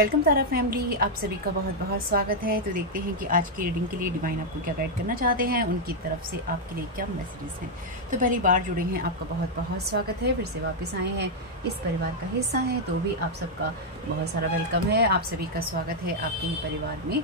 Welcome तारा family, आप सभी का बहुत बहुत स्वागत है। तो देखते हैं कि आज की रीडिंग के लिए डिवाइन आपको क्या गाइड करना चाहते हैं, उनकी तरफ से आपके लिए क्या मैसेजेस हैं। तो पहली बार जुड़े हैं, आपका बहुत बहुत स्वागत है। फिर से वापस आए हैं, इस परिवार का हिस्सा हैं, तो भी आप सबका बहुत सारा वेलकम है। आप सभी का स्वागत है आपके ही परिवार में।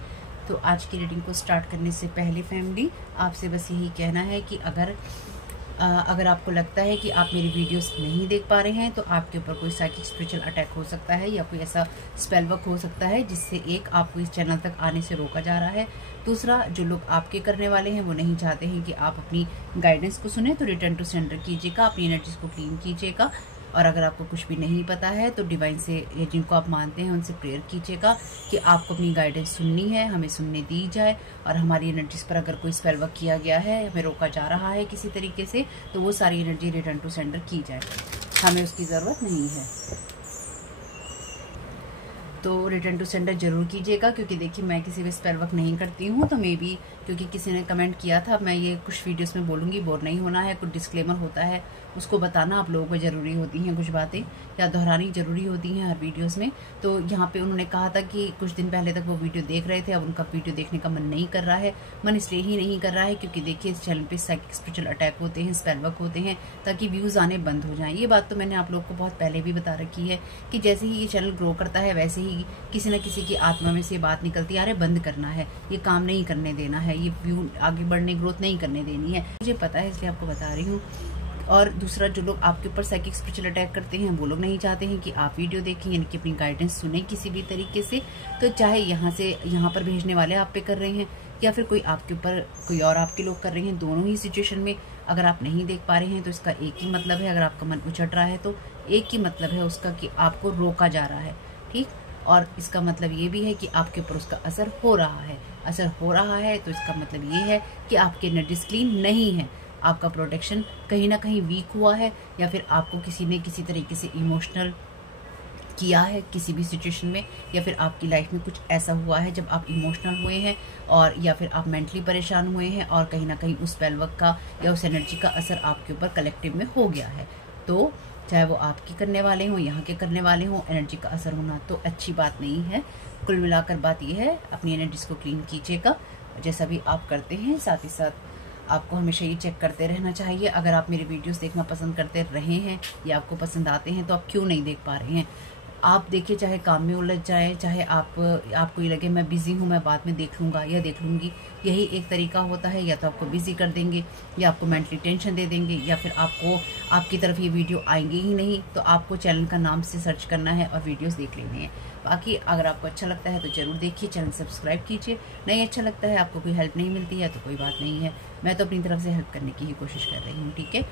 तो आज की रीडिंग को स्टार्ट करने से पहले फैमिली, आपसे बस यही कहना है कि अगर आपको लगता है कि आप मेरी वीडियोस नहीं देख पा रहे हैं, तो आपके ऊपर कोई साइकिक स्पिरिचुअल अटैक हो सकता है या कोई ऐसा स्पेल वर्क हो सकता है जिससे एक आपको इस चैनल तक आने से रोका जा रहा है। दूसरा, जो लोग आपके करने वाले हैं वो नहीं चाहते हैं कि आप अपनी गाइडेंस को सुने, तो रिटर्न टू सेंटर कीजिएगा, अपनी एनर्जीज को क्लीन कीजिएगा। और अगर आपको कुछ भी नहीं पता है तो डिवाइन से, जिनको आप मानते हैं उनसे प्रेयर कीजिएगा कि आपको अपनी गाइडेंस सुननी है, हमें सुनने दी जाए। और हमारी एनर्जीज पर अगर कोई स्पेल वर्क किया गया है, हमें रोका जा रहा है किसी तरीके से, तो वो सारी एनर्जी रिटर्न टू सेंडर की जाए, हमें उसकी ज़रूरत नहीं है। तो रिटर्न टू सेंडर जरूर कीजिएगा, क्योंकि देखिए मैं किसी भी स्पेल वर्क नहीं करती हूँ। तो मे बी क्योंकि किसी ने कमेंट किया था, मैं ये कुछ वीडियोस में बोलूँगी, बोर नहीं होना है। कुछ डिस्क्लेमर होता है, उसको बताना आप लोगों को ज़रूरी होती हैं, कुछ बातें या दोहरानी ज़रूरी होती हैं हर वीडियोस में। तो यहाँ पे उन्होंने कहा था कि कुछ दिन पहले तक वो वीडियो देख रहे थे, अब उनका वीडियो देखने का मन नहीं कर रहा है। मन इसलिए ही नहीं कर रहा है क्योंकि देखिए इस चैनल पे साइकिक स्पिरिचुअल अटैक होते हैं, स्पेल वर्क होते हैं, ताकि व्यूज़ आने बंद हो जाएं। ये बात तो मैंने आप लोग को बहुत पहले भी बता रखी है कि जैसे ही ये चैनल ग्रो करता है, वैसे ही किसी न किसी की आत्मा में से बात निकलती है, अरे बंद करना है, ये काम नहीं करने देना है, ये व्यू आगे बढ़ने, ग्रोथ नहीं करने देनी है। मुझे पता है, इसलिए आपको बता रही हूँ। और दूसरा, जो लोग आपके ऊपर साइकिक स्पिरिचुअल अटैक करते हैं, वो लोग नहीं चाहते हैं कि आप वीडियो देखें, यानी कि अपनी गाइडेंस सुने किसी भी तरीके से। तो चाहे यहाँ पर भेजने वाले आप पे कर रहे हैं या फिर कोई आपके ऊपर कोई और आपके लोग कर रहे हैं, दोनों ही सिचुएशन में अगर आप नहीं देख पा रहे हैं तो इसका एक ही मतलब है, अगर आपका मन उछट रहा है तो एक ही मतलब है उसका कि आपको रोका जा रहा है, ठीक। और इसका मतलब ये भी है कि आपके ऊपर उसका असर हो रहा है। असर हो रहा है तो इसका मतलब ये है कि आपके एनर्जीज क्लीन नहीं है, आपका प्रोटेक्शन कहीं ना कहीं वीक हुआ है, या फिर आपको किसी ने किसी तरीके से इमोशनल किया है किसी भी सिचुएशन में, या फिर आपकी लाइफ में कुछ ऐसा हुआ है जब आप इमोशनल हुए हैं, और या फिर आप मेंटली परेशान हुए हैं, और कहीं ना कहीं उस स्पेल वर्क का या उस एनर्जी का असर आपके ऊपर कलेक्टिव में हो गया है। तो चाहे वो आपके करने वाले हों, यहाँ के करने वाले हों, एनर्जी का असर होना तो अच्छी बात नहीं है। कुल मिलाकर बात यह है, अपनी एनर्जीज को क्लीन कीजिएगा जैसा भी आप करते हैं। साथ ही साथ आपको हमेशा ये चेक करते रहना चाहिए, अगर आप मेरी वीडियोस देखना पसंद करते रहे हैं या आपको पसंद आते हैं, तो आप क्यों नहीं देख पा रहे हैं। आप देखिए, चाहे काम में उलझ जाए, चाहे आपको ये लगे मैं बिजी हूँ, मैं बाद में देख लूँगा या देख लूँगी, यही एक तरीका होता है। या तो आपको बिजी कर देंगे, या आपको मेंटली टेंशन दे देंगे, या फिर आपकी तरफ ये वीडियो आएंगे ही नहीं। तो आपको चैनल का नाम से सर्च करना है और वीडियोस देख लेने हैं। बाकी अगर आपको अच्छा लगता है तो जरूर देखिए, चैनल सब्सक्राइब कीजिए। नहीं अच्छा लगता है, आपको कोई हेल्प नहीं मिलती है, तो कोई बात नहीं है, मैं तो अपनी तरफ से हेल्प करने की ही कोशिश कर रही हूँ, ठीक है।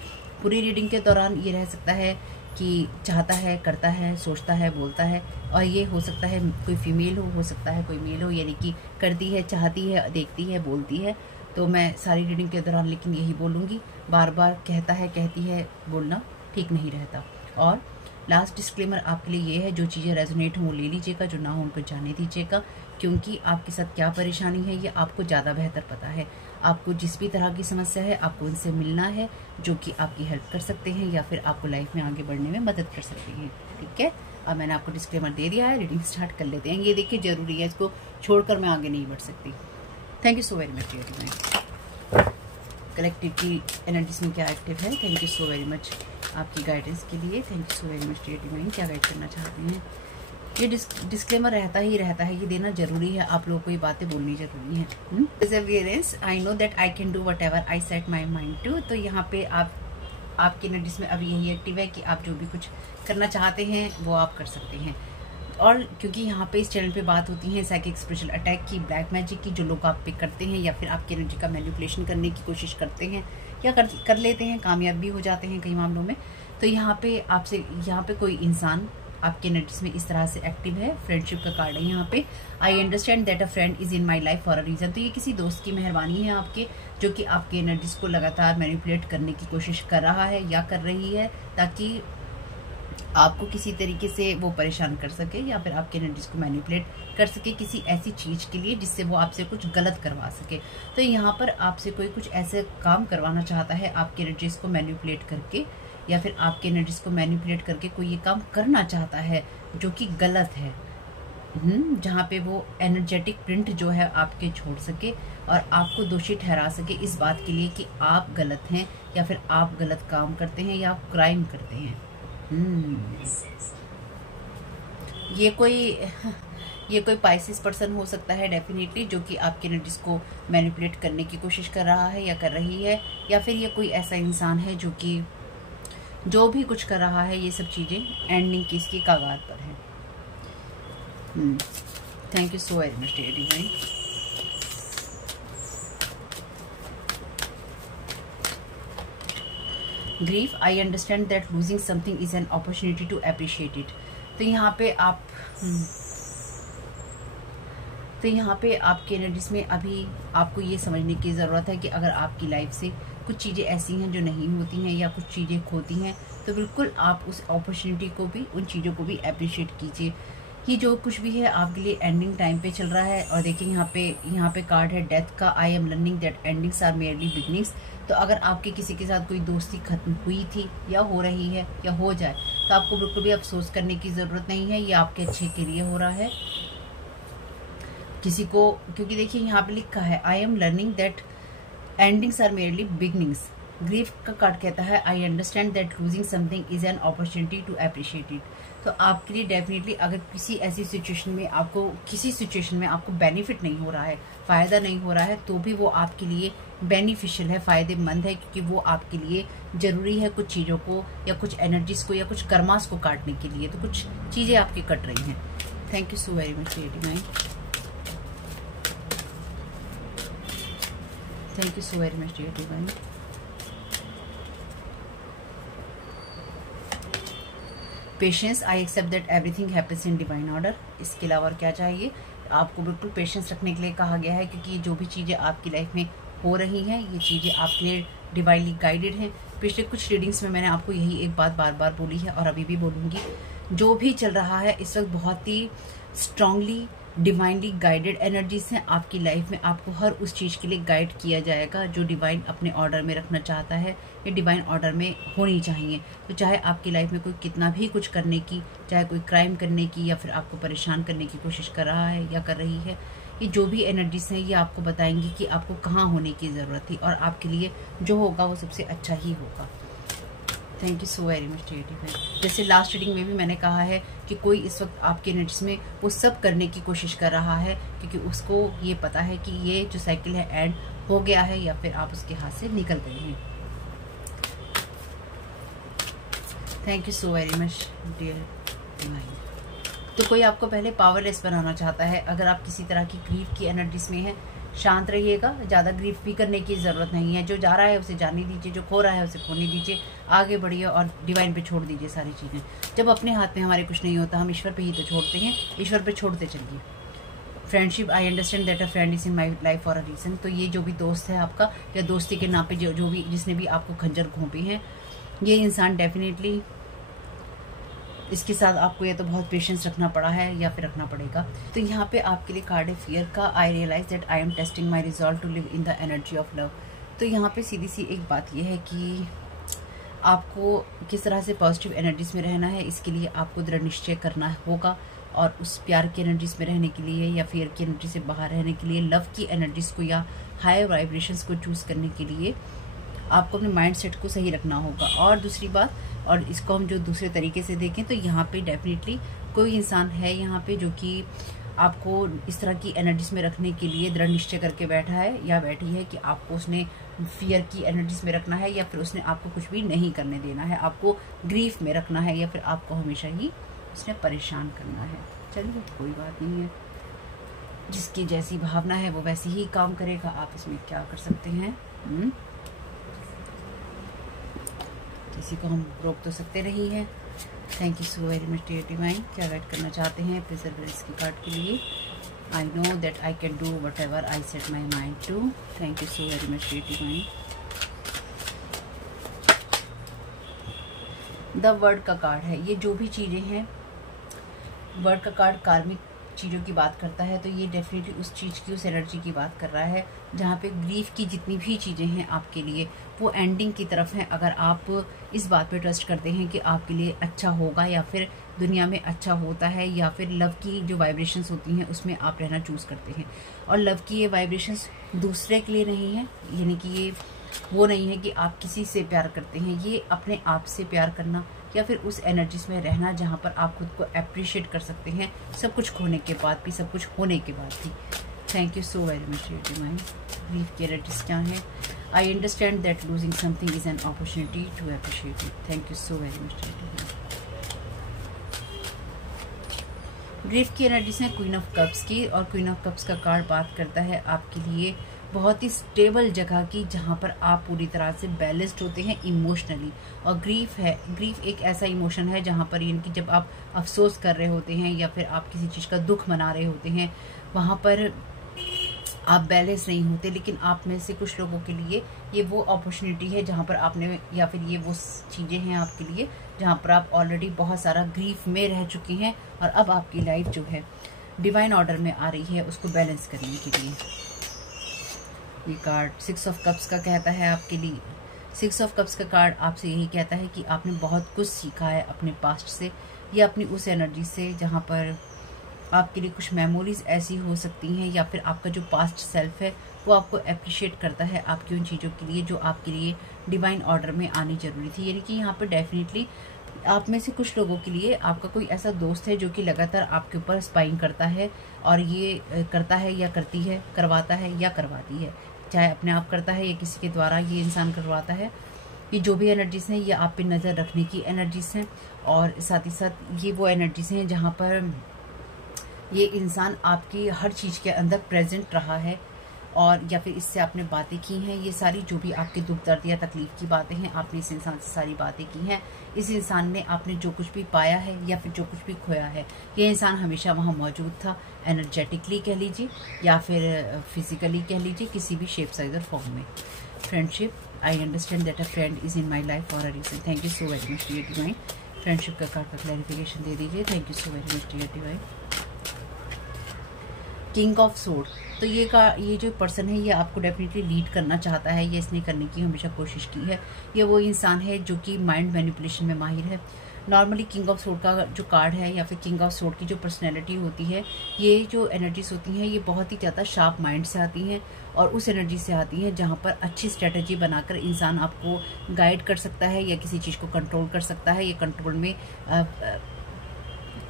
पूरी रीडिंग के दौरान ये रह सकता है कि चाहता है, करता है, सोचता है, बोलता है, और ये हो सकता है कोई फीमेल हो सकता है कोई मेल हो, यानी कि करती है, चाहती है, देखती है, बोलती है। तो मैं सारी रीडिंग के दौरान लेकिन यही बोलूँगी, बार बार कहता है, कहती है बोलना ठीक नहीं रहता। और लास्ट डिस्क्लेमर आपके लिए ये है, जो चीज़ें रेजोनेट हों वो ले लीजिएगा, जो ना हो उनको जाने दीजिएगा, क्योंकि आपके साथ क्या परेशानी है ये आपको ज़्यादा बेहतर पता है। आपको जिस भी तरह की समस्या है, आपको उनसे मिलना है, जो कि आपकी हेल्प कर सकते हैं या फिर आपको लाइफ में आगे बढ़ने में मदद कर सकते हैं, ठीक है। अब मैंने आपको डिस्क्लेमर दे दिया है, रीडिंग स्टार्ट कर लेते हैं। ये देखिए ज़रूरी है, इसको छोड़कर मैं आगे नहीं बढ़ सकती। Thank you so very much dear. Collective की एनर्जीज में क्या एक्टिव है, thank you so very much आपकी गाइडेंस के लिए। Thank you so very much dear divine, क्या गाइड करना चाहते हैं। ये डिस्क्लेमर रहता ही रहता है, ये देना जरूरी है, आप लोगों को ये बातें बोलनी जरूरी है। Perseverance, I know that I can do whatever I set my mind to. तो यहाँ पे आपकी एनर्जीज में अभी यही एक्टिव है कि आप जो भी कुछ करना चाहते हैं वो आप कर सकते हैं। और क्योंकि यहाँ पे इस चैनल पे बात होती है साइकिक स्पिरिचुअल अटैक की, ब्लैक मैजिक की, जो लोग आप पे करते हैं या फिर आपकी एनर्जी का मैनिपुलेशन करने की कोशिश करते हैं या कर लेते हैं, कामयाब भी हो जाते हैं कई मामलों में। तो यहाँ पे कोई इंसान आपके एनर्जीज में इस तरह से एक्टिव है। फ्रेंडशिप का कार्ड है यहाँ पे। I understand that a friend is in my life for a reason. तो ये किसी दोस्त की मेहरबानी है आपके, जो कि आपके एनर्जीज को लगातार मैनिपुलेट करने की कोशिश कर रहा है या कर रही है, ताकि आपको किसी तरीके से वो परेशान कर सके या फिर आपके एनर्जीज को मैनिपुलेट कर सके किसी ऐसी चीज के लिए जिससे वो आपसे कुछ गलत करवा सके। तो यहाँ पर आपसे कोई कुछ ऐसे काम करवाना चाहता है आपके एनर्जीज को मैनिपुलेट करके, या फिर आपके एनर्जीज को मैनिपुलेट करके कोई ये काम करना चाहता है जो कि गलत है। जहाँ पे वो एनर्जेटिक प्रिंट जो है आपके छोड़ सके और आपको दोषी ठहरा सके इस बात के लिए कि आप गलत हैं या फिर आप गलत काम करते हैं या आप क्राइम करते हैं। ये कोई पाइसिस पर्सन हो सकता है डेफिनेटली, जो कि आपकी एनर्जीज को मैनिपुलेट करने की कोशिश कर रहा है या कर रही है, या फिर ये कोई ऐसा इंसान है जो कि जो भी कुछ कर रहा है ये सब चीज़ें एंडिंग की इसकी कगार पर है। Thank you so very much dear divine. Grief, I understand that losing something is an opportunity to appreciate it. तो यहाँ पे आपकी एनर्जीज में अभी आपको ये समझने की ज़रूरत है कि अगर आपकी लाइफ से कुछ चीज़ें ऐसी हैं जो नहीं होती हैं या कुछ चीज़ें खोती हैं, तो बिल्कुल आप उस अपॉर्चुनिटी को भी, उन चीज़ों को भी अप्रिशिएट कीजिए। ये जो कुछ भी है आपके लिए एंडिंग टाइम पे चल रहा है। और देखिए यहाँ पे कार्ड है डेथ का। I am learning that endings are merely beginnings. तो अगर आपके किसी के साथ कोई दोस्ती खत्म हुई थी या हो रही है या हो जाए, तो आपको बिल्कुल भी अफसोस करने की ज़रूरत नहीं है। ये आपके अच्छे के लिए हो रहा है किसी को, क्योंकि देखिए यहाँ पे लिखा है I am learning that endings are merely beginnings. Grief का कार्ड कहता है I understand that losing something is an opportunity to appreciate it. तो आपके लिए डेफिनेटली अगर किसी ऐसी सिचुएशन में आपको बेनिफिट नहीं हो रहा है, फ़ायदा नहीं हो रहा है, तो भी वो आपके लिए बेनिफिशियल है, फ़ायदेमंद है, क्योंकि वो आपके लिए ज़रूरी है कुछ चीज़ों को या कुछ एनर्जीज़ को या कुछ कर्मास को काटने के लिए। तो कुछ चीज़ें आपकी कट रही हैं। Thank you so very much divine. Thank you so very much dear divine. Patience, I accept that everything happens in divine order. इसके अलावा क्या चाहिए? आपको बिल्कुल पेशेंस रखने के लिए कहा गया है, क्योंकि जो भी चीज़ें आपकी लाइफ में हो रही हैं ये चीज़ें आपके लिए डिवाइनली गाइडेड हैं। पिछले कुछ रीडिंग्स में मैंने आपको यही एक बात बार बार बोली है और अभी भी बोलूँगी, जो भी चल रहा है इस वक्त बहुत ही स्ट्रांगली डिवाइनली गाइडेड एनर्जीज हैं आपकी लाइफ में। आपको हर उस चीज़ के लिए गाइड किया जाएगा जो डिवाइन अपने ऑर्डर में रखना चाहता है, ये डिवाइन ऑर्डर में होनी चाहिए। तो चाहे आपकी लाइफ में कोई कितना भी कुछ करने की, चाहे कोई क्राइम करने की या फिर आपको परेशान करने की कोशिश कर रहा है या कर रही है, ये जो भी एनर्जीज हैं ये आपको बताएंगी कि आपको कहाँ होने की ज़रूरत थी और आपके लिए जो होगा वो सबसे अच्छा ही होगा। Thank you so very much dear divine. जैसे लास्ट रीडिंग में भी मैंने कहा है कि कोई इस वक्त आपके एनर्जीज में वो सब करने की कोशिश कर रहा है, क्योंकि उसको ये पता है कि ये जो साइकिल है एंड हो गया है या फिर आप उसके हाथ से निकल गए हैं। Thank you so very much dear divine. तो कोई आपको पहले पावरलेस बनाना चाहता है। अगर आप किसी तरह की ग्रीफ की एनर्जीज में हैं, शांत रहिएगा, ज़्यादा ग्रीफ भी करने की ज़रूरत नहीं है। जो जा रहा है उसे जाने दीजिए, जो खो रहा है उसे खोने दीजिए, आगे बढ़िए और डिवाइन पे छोड़ दीजिए सारी चीज़ें। जब अपने हाथ में हमारे कुछ नहीं होता, हम ईश्वर पे ही तो छोड़ते हैं, ईश्वर पे छोड़ते चलिए। Friendship, I understand that a friend is in my life for a reason. तो ये जो भी दोस्त है आपका या दोस्ती के नाम पे जो भी जिसने भी आपको खंजर घोंपे हैं, ये इंसान डेफिनेटली इसके साथ आपको या तो बहुत पेशेंस रखना पड़ा है या फिर रखना पड़ेगा। तो यहाँ पे आपके लिए कार्ड है फियर का। I realise that I am testing my resolve to live in the energy of love. तो यहाँ पे सीधी सी एक बात यह है कि आपको किस तरह से पॉजिटिव एनर्जीज में रहना है, इसके लिए आपको दृढ़ निश्चय करना होगा। और उस प्यार की एनर्जीज में रहने के लिए या फियर की एनर्जी से बाहर रहने के लिए लव की एनर्जीज को या हायर वाइब्रेशंस को चूज करने के लिए आपको अपने माइंड सेट को सही रखना होगा। और दूसरी बात, और इसको हम जो दूसरे तरीके से देखें तो यहाँ पे डेफिनेटली कोई इंसान है यहाँ पे जो कि आपको इस तरह की एनर्जीज में रखने के लिए दृढ़ निश्चय करके बैठा है या बैठी है कि आपको उसने फियर की एनर्जीज में रखना है या फिर उसने आपको कुछ भी नहीं करने देना है, आपको ग्रीफ में रखना है या फिर आपको हमेशा ही उसने परेशान करना है। चलिए कोई बात नहीं है, जिसकी जैसी भावना है वो वैसे ही काम करेगा, आप इसमें क्या कर सकते हैं। किसी को हम रोक तो सकते नहीं हैं। Thank you so very much dear divine. क्या गाइड करना चाहते हैं प्रिजर्वेंस के कार्ड के लिए? I know that I can do whatever I set my mind to. Thank you so very much dear divine. The word का card है। ये जो भी चीज़ें हैं, वर्ड का कार्ड कार्मिक चीज़ों की बात करता है तो ये डेफिनेटली उस चीज़ की, उस एनर्जी की बात कर रहा है जहाँ पे ग्रीफ की जितनी भी चीज़ें हैं आपके लिए वो एंडिंग की तरफ हैं। अगर आप इस बात पे ट्रस्ट करते हैं कि आपके लिए अच्छा होगा या फिर दुनिया में अच्छा होता है, या फिर लव की जो वाइब्रेशंस होती हैं उसमें आप रहना चूज़ करते हैं। और लव की ये वाइब्रेशंस दूसरे के लिए नहीं है, यानी कि ये वो नहीं है कि आप किसी से प्यार करते हैं, ये अपने आप से प्यार करना या फिर उस एनर्जीज में रहना जहाँ पर आप खुद को अप्रिशिएट कर सकते हैं, सब कुछ खोने के बाद भी, सब कुछ होने के बाद भी। Thank you so very much divine. Grief की एनर्जीज क्या है? I understand that losing something is an opportunity to appreciate it. Thank you so very much divine. Grief की एनर्जीज है क्वीन ऑफ कप्स की, और क्वीन ऑफ कप्स का card बात करता है आपके लिए बहुत ही स्टेबल जगह की जहाँ पर आप पूरी तरह से बैलेंस्ड होते हैं इमोशनली। और ग्रीफ है, ग्रीफ एक ऐसा इमोशन है जहाँ पर इनकी जब आप अफसोस कर रहे होते हैं या फिर आप किसी चीज़ का दुख मना रहे होते हैं, वहाँ पर आप बैलेंस नहीं होते। लेकिन आप में से कुछ लोगों के लिए ये वो अपॉर्चुनिटी है जहाँ पर आपने, या फिर ये वो चीज़ें हैं आपके लिए जहाँ पर आप ऑलरेडी बहुत सारा ग्रीफ में रह चुकी हैं और अब आपकी लाइफ जो है डिवाइन ऑर्डर में आ रही है उसको बैलेंस करने के लिए। ये कार्ड 6 ऑफ कप्स का कहता है आपके लिए, 6 ऑफ कप्स का कार्ड आपसे यही कहता है कि आपने बहुत कुछ सीखा है अपने पास्ट से या अपनी उस एनर्जी से जहाँ पर आपके लिए कुछ मेमोरीज ऐसी हो सकती हैं, या फिर आपका जो पास्ट सेल्फ है वो आपको अप्रिशिएट करता है आपकी उन चीज़ों के लिए जो आपके लिए डिवाइन ऑर्डर में आनी जरूरी थी। यानी कि यहाँ पर डेफिनेटली आप में से कुछ लोगों के लिए आपका कोई ऐसा दोस्त है जो कि लगातार आपके ऊपर स्पाइंग करता है, और ये करता है या करती है, करवाता है या करवाती है, चाहे अपने आप करता है या किसी के द्वारा ये इंसान करवाता है। ये जो भी एनर्जीज हैं ये आप पे नज़र रखने की एनर्जीज हैं, और साथ ही साथ ये वो एनर्जीज हैं जहाँ पर ये इंसान आपकी हर चीज़ के अंदर प्रेजेंट रहा है, और या फिर इससे आपने बातें की हैं। ये सारी जो भी आपके दुख दर्द या तकलीफ की बातें हैं आपने इस इंसान से सारी बातें की हैं। इस इंसान ने आपने जो कुछ भी पाया है या फिर जो कुछ भी खोया है, ये इंसान हमेशा वहाँ मौजूद था, एनर्जेटिकली कह लीजिए या फिर फिजिकली कह लीजिए, किसी भी शेप साइज और फॉर्म में। Friendship, I understand that a friend is in my life for a reason. Thank you so very much dear divine. Friendship का कार्ड का क्लैरिफिकेशन दे दीजिए। Thank you so very much dear divine. King of sword, तो ये जो person है ये आपको डेफिनेटली लीड करना चाहता है, ये इसने करने की हमेशा कोशिश की है। ये वो इंसान है जो कि माइंड मैनिपुलेशन में माहिर है। नॉर्मली किंग ऑफ सोर्ड का जो कार्ड है या फिर किंग ऑफ सोर्ड की जो पर्सनैलिटी होती है, ये जो एनर्जीज होती हैं ये बहुत ही ज़्यादा शार्प माइंड से आती हैं और उस एनर्जी से आती हैं जहाँ पर अच्छी स्ट्रेटजी बनाकर इंसान आपको गाइड कर सकता है या किसी चीज़ को कंट्रोल कर सकता है। ये कंट्रोल में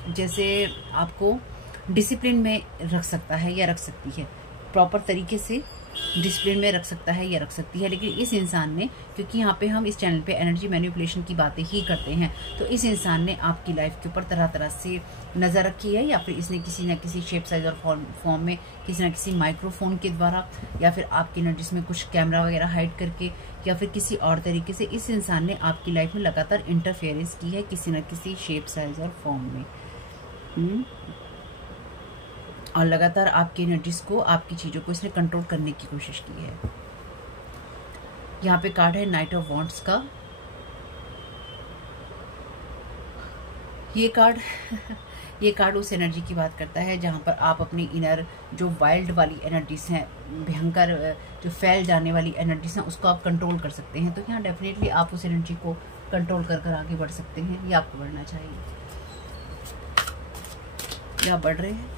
जैसे आपको डिसिप्लिन में रख सकता है या रख सकती है, प्रॉपर तरीके से डिसिप्लिन में रख सकता है या रख सकती है। लेकिन इस इंसान ने, क्योंकि यहाँ पे हम इस चैनल पे एनर्जी मैनिपुलेशन की बातें ही करते हैं, तो इस इंसान ने आपकी लाइफ के ऊपर तरह तरह से नज़र रखी है, या फिर इसने किसी न किसी शेप साइज और फॉर्म में, किसी न किसी माइक्रोफोन के द्वारा, या फिर आपकी एनर्जीज में कुछ कैमरा वगैरह हाइड करके, या फिर किसी और तरीके से इस इंसान ने आपकी लाइफ में लगातार इंटरफेरेंस की है किसी न किसी शेप साइज और फॉर्म में। और लगातार आपकी एनर्जीज को, आपकी चीज़ों को इसने कंट्रोल करने की कोशिश की है। यहाँ पे कार्ड है नाइट ऑफ वॉन्ड्स का। ये कार्ड उस एनर्जी की बात करता है जहाँ पर आप अपनी इनर जो वाइल्ड वाली एनर्जीज हैं, भयंकर जो फैल जाने वाली एनर्जीज हैं, उसको आप कंट्रोल कर सकते हैं। तो यहाँ डेफिनेटली आप उस एनर्जी को कंट्रोल कर आगे बढ़ सकते हैं, या आपको बढ़ना चाहिए, या बढ़ रहे हैं।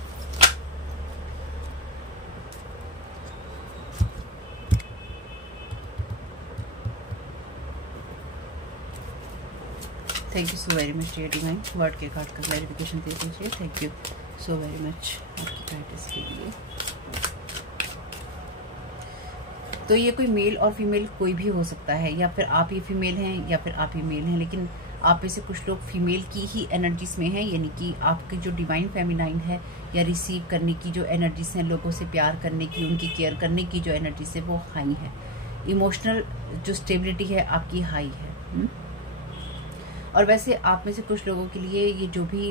Thank you so very much dear divine. Word के कार्ड का क्लैरिफिकेशन दे दीजिए। Thank you so very much आपकी गाइडेंस के लिए। तो ये कोई मेल और फीमेल कोई भी हो सकता है, या फिर आप ही फीमेल हैं या फिर आप ही मेल हैं, लेकिन आप में से कुछ लोग फीमेल की ही एनर्जीज में हैं, यानी कि आपकी जो डिवाइन फेमिनाइन है या रिसीव करने की जो एनर्जीज हैं, लोगों से प्यार करने की, उनकी केयर करने की जो एनर्जीज है वो हाई है। इमोशनल जो स्टेबिलिटी है आपकी हाई है। और वैसे आप में से कुछ लोगों के लिए ये जो भी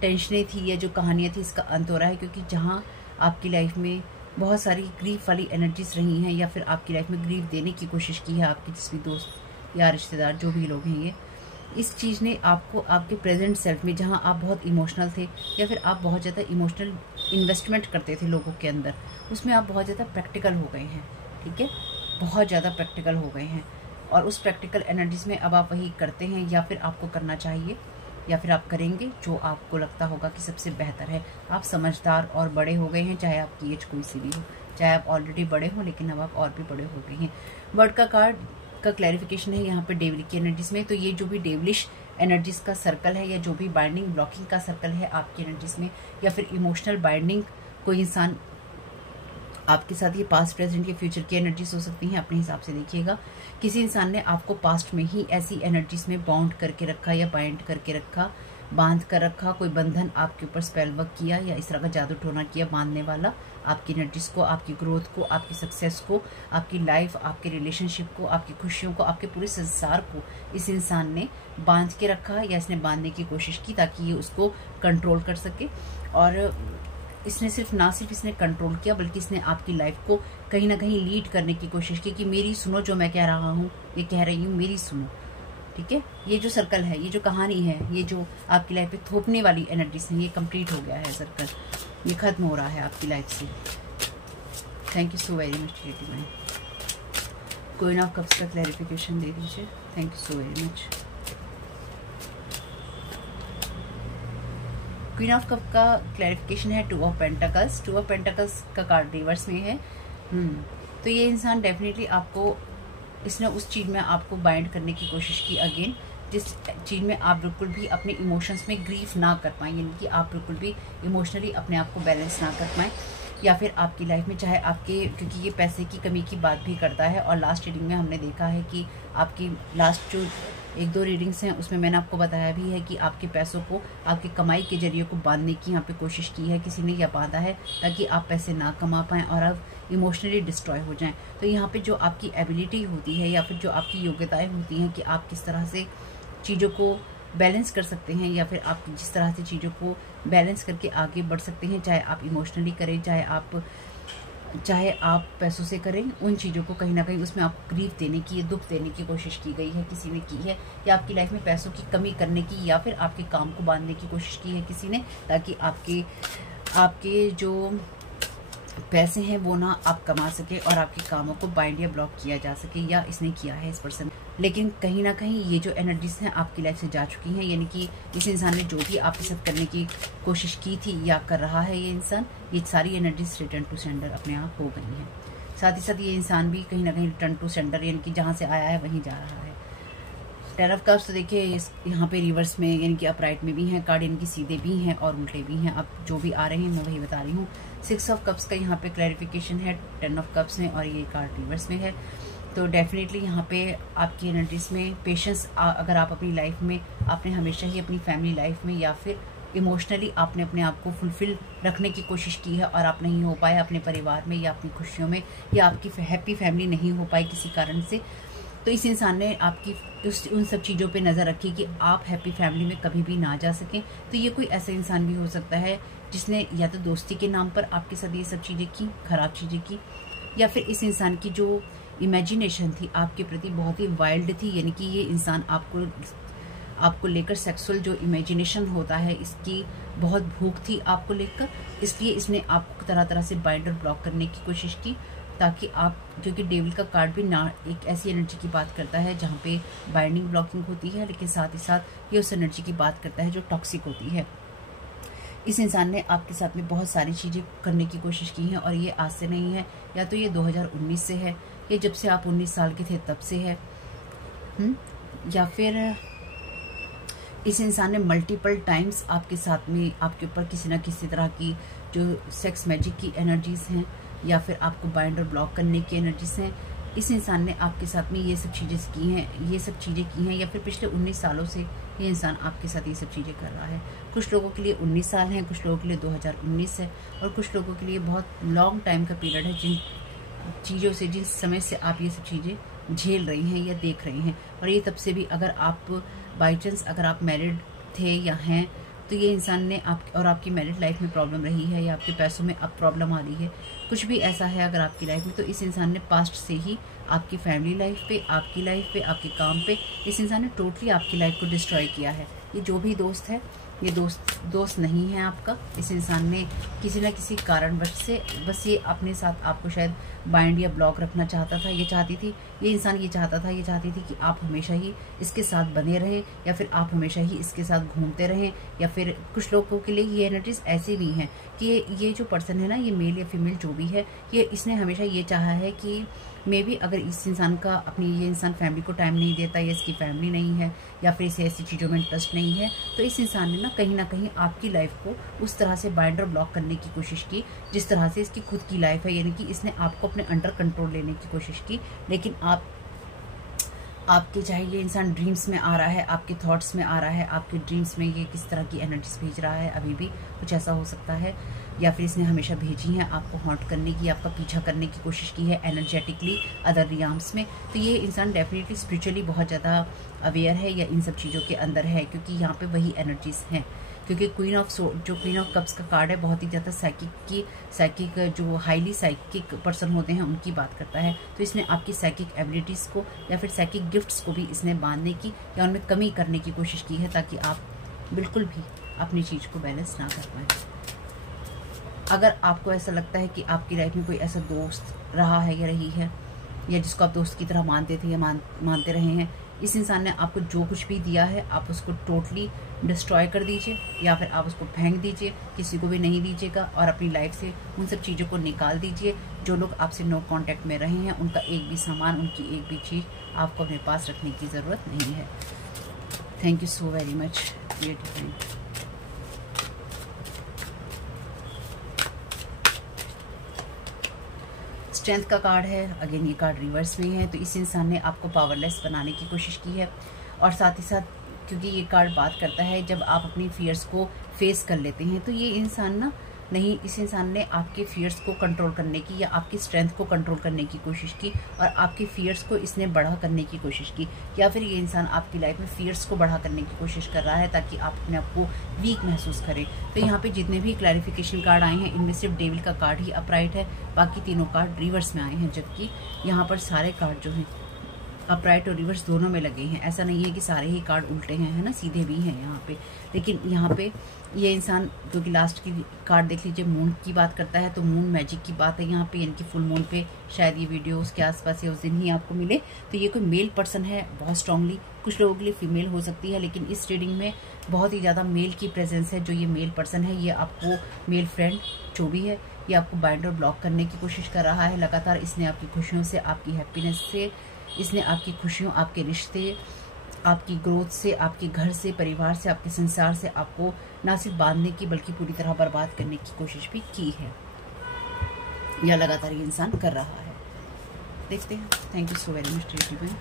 टेंशनें थी या जो कहानियाँ थी, इसका अंत हो रहा है, क्योंकि जहाँ आपकी लाइफ में बहुत सारी ग्रीफ वाली एनर्जीज रही हैं या फिर आपकी लाइफ में ग्रीफ देने की कोशिश की है आपके जिस भी दोस्त या रिश्तेदार जो भी लोग हैं, ये इस चीज़ ने आपको आपके प्रेजेंट सेल्फ में, जहाँ आप बहुत इमोशनल थे या फिर आप बहुत ज़्यादा इमोशनल इन्वेस्टमेंट करते थे लोगों के अंदर, उसमें आप बहुत ज़्यादा प्रैक्टिकल हो गए हैं, ठीक है, बहुत ज़्यादा प्रैक्टिकल हो गए हैं। और उस प्रैक्टिकल एनर्जीज में अब आप वही करते हैं, या फिर आपको करना चाहिए, या फिर आप करेंगे जो आपको लगता होगा कि सबसे बेहतर है। आप समझदार और बड़े हो गए हैं, चाहे आपकी एज कोई सी भी हो, चाहे आप ऑलरेडी बड़े हो, लेकिन अब आप और भी बड़े हो गए हैं। वर्ड का कार्ड का क्लैरिफिकेशन है यहाँ पे डेविल की एनर्जीज में। तो ये जो भी डेविलिश एनर्जीज का सर्कल है, या जो भी बाइंडिंग ब्लॉकिंग का सर्कल है आपकी एनर्जीज में, या फिर इमोशनल बाइंडिंग, कोई इंसान आपके साथ, ये पास्ट प्रेजेंट या फ्यूचर की एनर्जीज हो सकती हैं, अपने हिसाब से देखिएगा। किसी इंसान ने आपको पास्ट में ही ऐसी एनर्जीज में बाउंड करके रखा या बाइंड करके रखा, बांध कर रखा, कोई बंधन आपके ऊपर स्पेल वर्क किया या इस तरह का जादू टोना किया बांधने वाला, आपकी एनर्जीज को, आपकी ग्रोथ को, आपकी सक्सेस को, आपकी लाइफ, आपके रिलेशनशिप को, आपकी खुशियों को, आपके पूरे संसार को इस इंसान ने बांध के रखा या इसने बांधने की कोशिश की ताकि ये उसको कंट्रोल कर सके। और इसने ना सिर्फ इसने कंट्रोल किया, बल्कि इसने आपकी लाइफ को कहीं ना कहीं लीड करने की कोशिश की कि मेरी सुनो, जो मैं कह रहा हूँ, ये कह रही हूँ, मेरी सुनो, ठीक है। ये जो सर्कल है, ये जो कहानी है, ये जो आपकी लाइफ पे थोपने वाली एनर्जीज है, ये कंप्लीट हो गया है सर्कल, ये खत्म हो रहा है आपकी लाइफ से। Thank you so very much man. Queen of cups का क्लैरिफिकेशन दे दीजिए। Thank you so very much. Queen of cup का क्लैरिफिकेशन है 2 ऑफ पेंटाकल्स। 2 ऑफ पेंटाकल्स का कार्ड रिवर्स में है। तो ये इंसान डेफिनेटली आपको, इसने उस चीज़ में आपको बाइंड करने की कोशिश की अगेन, जिस चीज़ में आप बिल्कुल भी अपने इमोशंस में ग्रीफ ना कर पाएँ, यानी कि आप बिल्कुल भी इमोशनली अपने आप को बैलेंस ना कर पाएँ, या फिर आपकी लाइफ में चाहे आपके, क्योंकि ये पैसे की कमी की बात भी करता है। और लास्ट रीडिंग में हमने देखा है कि आपकी लास्ट जो 1-2 रीडिंग्स हैं उसमें मैंने आपको बताया भी है कि आपके पैसों को, आपकी कमाई के जरिए को बांधने की यहाँ पे कोशिश की है किसी ने, या बांधा है ताकि आप पैसे ना कमा पाएँ और आप इमोशनली डिस्ट्रॉय हो जाएं। तो यहाँ पे जो आपकी एबिलिटी होती है या फिर जो आपकी योग्यताएं होती हैं कि आप किस तरह से चीज़ों को बैलेंस कर सकते हैं, या फिर आप जिस तरह से चीज़ों को बैलेंस करके आगे बढ़ सकते हैं, चाहे आप इमोशनली करें, चाहे आप पैसों से करें, उन चीज़ों को कहीं ना कहीं उसमें आपको ग्रीफ देने की, दुख देने की कोशिश की गई है, किसी ने की है, या आपकी लाइफ में पैसों की कमी करने की, या फिर आपके काम को बांधने की कोशिश की है किसी ने, ताकि आपके जो पैसे हैं वो ना आप कमा सके और आपके कामों को बाइंड या ब्लॉक किया जा सके, या इसने किया है इस पर्सन। लेकिन कहीं ना कहीं ये जो एनर्जीज हैं आपकी लाइफ से जा चुकी हैं, यानी कि इस इंसान ने जो भी आपके साथ करने की कोशिश की थी या कर रहा है ये इंसान, ये सारी एनर्जीज रिटर्न टू सेंडर अपने आप हो गई हैं। साथ ही साथ ये इंसान भी कहीं ना कहीं रिटर्न टू सेंडर, यानी कि जहाँ से आया है वहीं जा रहा है। 10 ऑफ कप्स तो देखिए यहाँ पे रिवर्स में, यानी कि अपराइट में भी हैं कार्ड, यानी कि सीधे भी हैं और उल्टे भी हैं। अब जो भी आ रहे हैं मैं वही बता रही हूँ। 6 ऑफ कप्स का यहाँ पे क्लैरिफिकेशन है 10 ऑफ कप्स में, और ये कार्ड रिवर्स में है। तो डेफिनेटली यहाँ पे आपकी एनर्जीज में पेशेंस, अगर आप अपनी लाइफ में, आपने हमेशा ही अपनी फैमिली लाइफ में या फिर इमोशनली आपने अपने आप को फुलफिल रखने की कोशिश की है और आप नहीं हो पाए अपने परिवार में या अपनी खुशियों में, या आपकी हैप्पी फैमिली नहीं हो पाई किसी कारण से, तो इस इंसान ने आपकी उन सब चीज़ों पे नज़र रखी कि आप हैप्पी फैमिली में कभी भी ना जा सकें। तो ये कोई ऐसा इंसान भी हो सकता है जिसने या तो दोस्ती के नाम पर आपके साथ ये सब चीज़ें की, खराब चीज़ें की, या फिर इस इंसान की जो इमेजिनेशन थी आपके प्रति बहुत ही वाइल्ड थी, यानी कि ये इंसान आपको लेकर सेक्सुअल जो इमेजिनेशन होता है, इसकी बहुत भूख थी आपको लेकर, इसलिए इसने आपको तरह तरह से बाइंड और ब्लॉक करने की कोशिश की, ताकि आप, क्योंकि डेविल का कार्ड भी ना एक ऐसी एनर्जी की बात करता है जहाँ पे बाइंडिंग ब्लॉकिंग होती है, लेकिन साथ ही साथ ये उस एनर्जी की बात करता है जो टॉक्सिक होती है। इस इंसान ने आपके साथ में बहुत सारी चीज़ें करने की कोशिश की हैं, और ये आज से नहीं है, या तो ये 2019 से है, या जब से आप 19 साल के थे तब से है, या फिर इस इंसान ने मल्टीपल टाइम्स आपके साथ में, आपके ऊपर किसी ना किसी तरह की जो सेक्स मैजिक की एनर्जीज हैं, या फिर आपको बाइंड और ब्लॉक करने की एनर्जीज हैं, इस इंसान ने आपके साथ में ये सब चीज़ें की हैं, या फिर पिछले 19 सालों से ये इंसान आपके साथ ये सब चीज़ें कर रहा है। कुछ लोगों के लिए 19 साल हैं, कुछ लोगों के लिए 2019 है, और कुछ लोगों के लिए बहुत लॉन्ग टाइम का पीरियड है, जिन समय से आप ये सब चीज़ें झेल रही हैं या देख रही हैं। और ये तब से भी, अगर आप बाई चांस अगर आप मैरिड थे या हैं, तो ये इंसान ने आपकी मैरिड लाइफ में प्रॉब्लम रही है, या आपके पैसों में अब प्रॉब्लम आ रही है, कुछ भी ऐसा है अगर आपकी लाइफ में, तो इस इंसान ने पास्ट से ही आपकी फैमिली लाइफ पे, आपकी लाइफ पे, आपके काम पे, इस इंसान ने टोटली आपकी लाइफ को डिस्ट्रॉय किया है। ये जो भी दोस्त है ये दोस्त नहीं है आपका। इस इंसान ने किसी न किसी कारणवश से बस ये अपने साथ आपको शायद बाइंड या ब्लॉक रखना चाहता था, ये चाहती थी, ये इंसान ये चाहती थी कि आप हमेशा ही इसके साथ बने रहें, या फिर आप हमेशा ही इसके साथ घूमते रहें। या फिर कुछ लोगों के लिए ये एनर्जीज ऐसे भी हैं कि ये जो पर्सन है ना, ये मेल या फीमेल जो भी है, ये इसने हमेशा ये चाहा है कि मे बी अगर इस इंसान का ये इंसान फैमिली को टाइम नहीं देता, या इसकी फैमिली नहीं है, या फिर इसे ऐसी चीज़ों में इंटरेस्ट नहीं है, तो इस इंसान ने ना कहीं आपकी लाइफ को उस तरह से बाइंड और ब्लॉक करने की कोशिश की जिस तरह से इसकी खुद की लाइफ है। यानी कि इसने आपको अपने अंडर कंट्रोल लेने की कोशिश की, लेकिन आपके चाहे ये इंसान ड्रीम्स में आ रहा है, आपके थॉट्स में आ रहा है, आपके ड्रीम्स में ये किस तरह की एनर्जीज भेज रहा है, अभी भी कुछ ऐसा हो सकता है। या फिर इसने हमेशा भेजी है आपको हॉन्ट करने की, आपका पीछा करने की कोशिश की है एनर्जेटिकली अदर रियाम्स में। तो ये इंसान डेफिनेटली स्पिरिचुअली बहुत ज़्यादा अवेयर है या इन सब चीज़ों के अंदर है, क्योंकि यहाँ पे वही एनर्जीज हैं। क्योंकि क्वीन ऑफ कप्स का कार्ड है, बहुत ही ज़्यादा साइकिक जो हाईली साइकिक पर्सन होते हैं उनकी बात करता है। तो इसने आपकी साइकिक एबिलिटीज़ को या फिर साइकिक गिफ्ट्स को भी इसने बांधने की या उनमें कमी करने की कोशिश की है, ताकि आप बिल्कुल भी अपनी चीज़ को बैलेंस ना कर पाएँ। अगर आपको ऐसा लगता है कि आपकी लाइफ में कोई ऐसा दोस्त रहा है या रही है, या जिसको आप दोस्त की तरह मानते थे या मानते रहे हैं, इस इंसान ने आपको जो कुछ भी दिया है आप उसको टोटली डिस्ट्रॉय कर दीजिए, या फिर आप उसको फेंक दीजिए, किसी को भी नहीं दीजिएगा, और अपनी लाइफ से उन सब चीज़ों को निकाल दीजिए। जो लोग आपसे नो कांटेक्ट में रहे हैं, उनका एक भी सामान, उनकी एक भी चीज़ आपको अपने पास रखने की ज़रूरत नहीं है। Thank you so very much dear divine. Strength का कार्ड है, अगेन ये कार्ड रिवर्स में है। तो इस इंसान ने आपको पावरलेस बनाने की कोशिश की है, और साथ ही साथ क्योंकि ये कार्ड बात करता है जब आप अपनी फियर्स को फेस कर लेते हैं, तो ये इंसान ना नहीं, इस इंसान ने आपके फियर्स को कंट्रोल करने की या आपकी स्ट्रेंथ को कंट्रोल करने की कोशिश की, और आपके फियर्स को इसने बढ़ा करने की कोशिश की, या फिर ये इंसान आपकी लाइफ में फियर्स को बढ़ा करने की कोशिश कर रहा है ताकि आप अपने आप को वीक महसूस करें। तो यहाँ पे जितने भी क्लैरिफिकेशन कार्ड आए हैं, इनमें सिर्फ डेविल का कार्ड ही अपराइट है, बाकी तीनों कार्ड रिवर्स में आए हैं, जबकि यहाँ पर सारे कार्ड जो हैं अपराइट और रिवर्स दोनों में लगे हैं। ऐसा नहीं है कि सारे ही कार्ड उल्टे हैं, है ना, सीधे भी हैं यहाँ पे। लेकिन यहाँ पे ये इंसान, क्योंकि लास्ट की कार्ड देख लीजिए, मून की बात करता है, तो मून मैजिक की बात है यहाँ पे, यानी कि फुल मून पे शायद ये वीडियो उसके आसपास या उस दिन ही आपको मिले। तो ये कोई मेल पर्सन है बहुत स्ट्रांगली, कुछ लोगों के लिए फीमेल हो सकती है, लेकिन इस रीडिंग में बहुत ही ज़्यादा मेल की प्रेजेंस है। जो ये मेल पर्सन है, ये आपको मेल फ्रेंड जो भी है, ये आपको बाइंड और ब्लॉक करने की कोशिश कर रहा है लगातार। इसने आपकी खुशियों से, आपकी हैप्पीनेस से, इसने आपकी खुशियों, आपके रिश्ते, आपकी ग्रोथ से, आपके घर से, परिवार से, आपके संसार से आपको ना सिर्फ बांधने की बल्कि पूरी तरह बर्बाद करने की कोशिश भी की है, या लगातार ये इंसान कर रहा है। देखते हैं। Thank you so very much divine.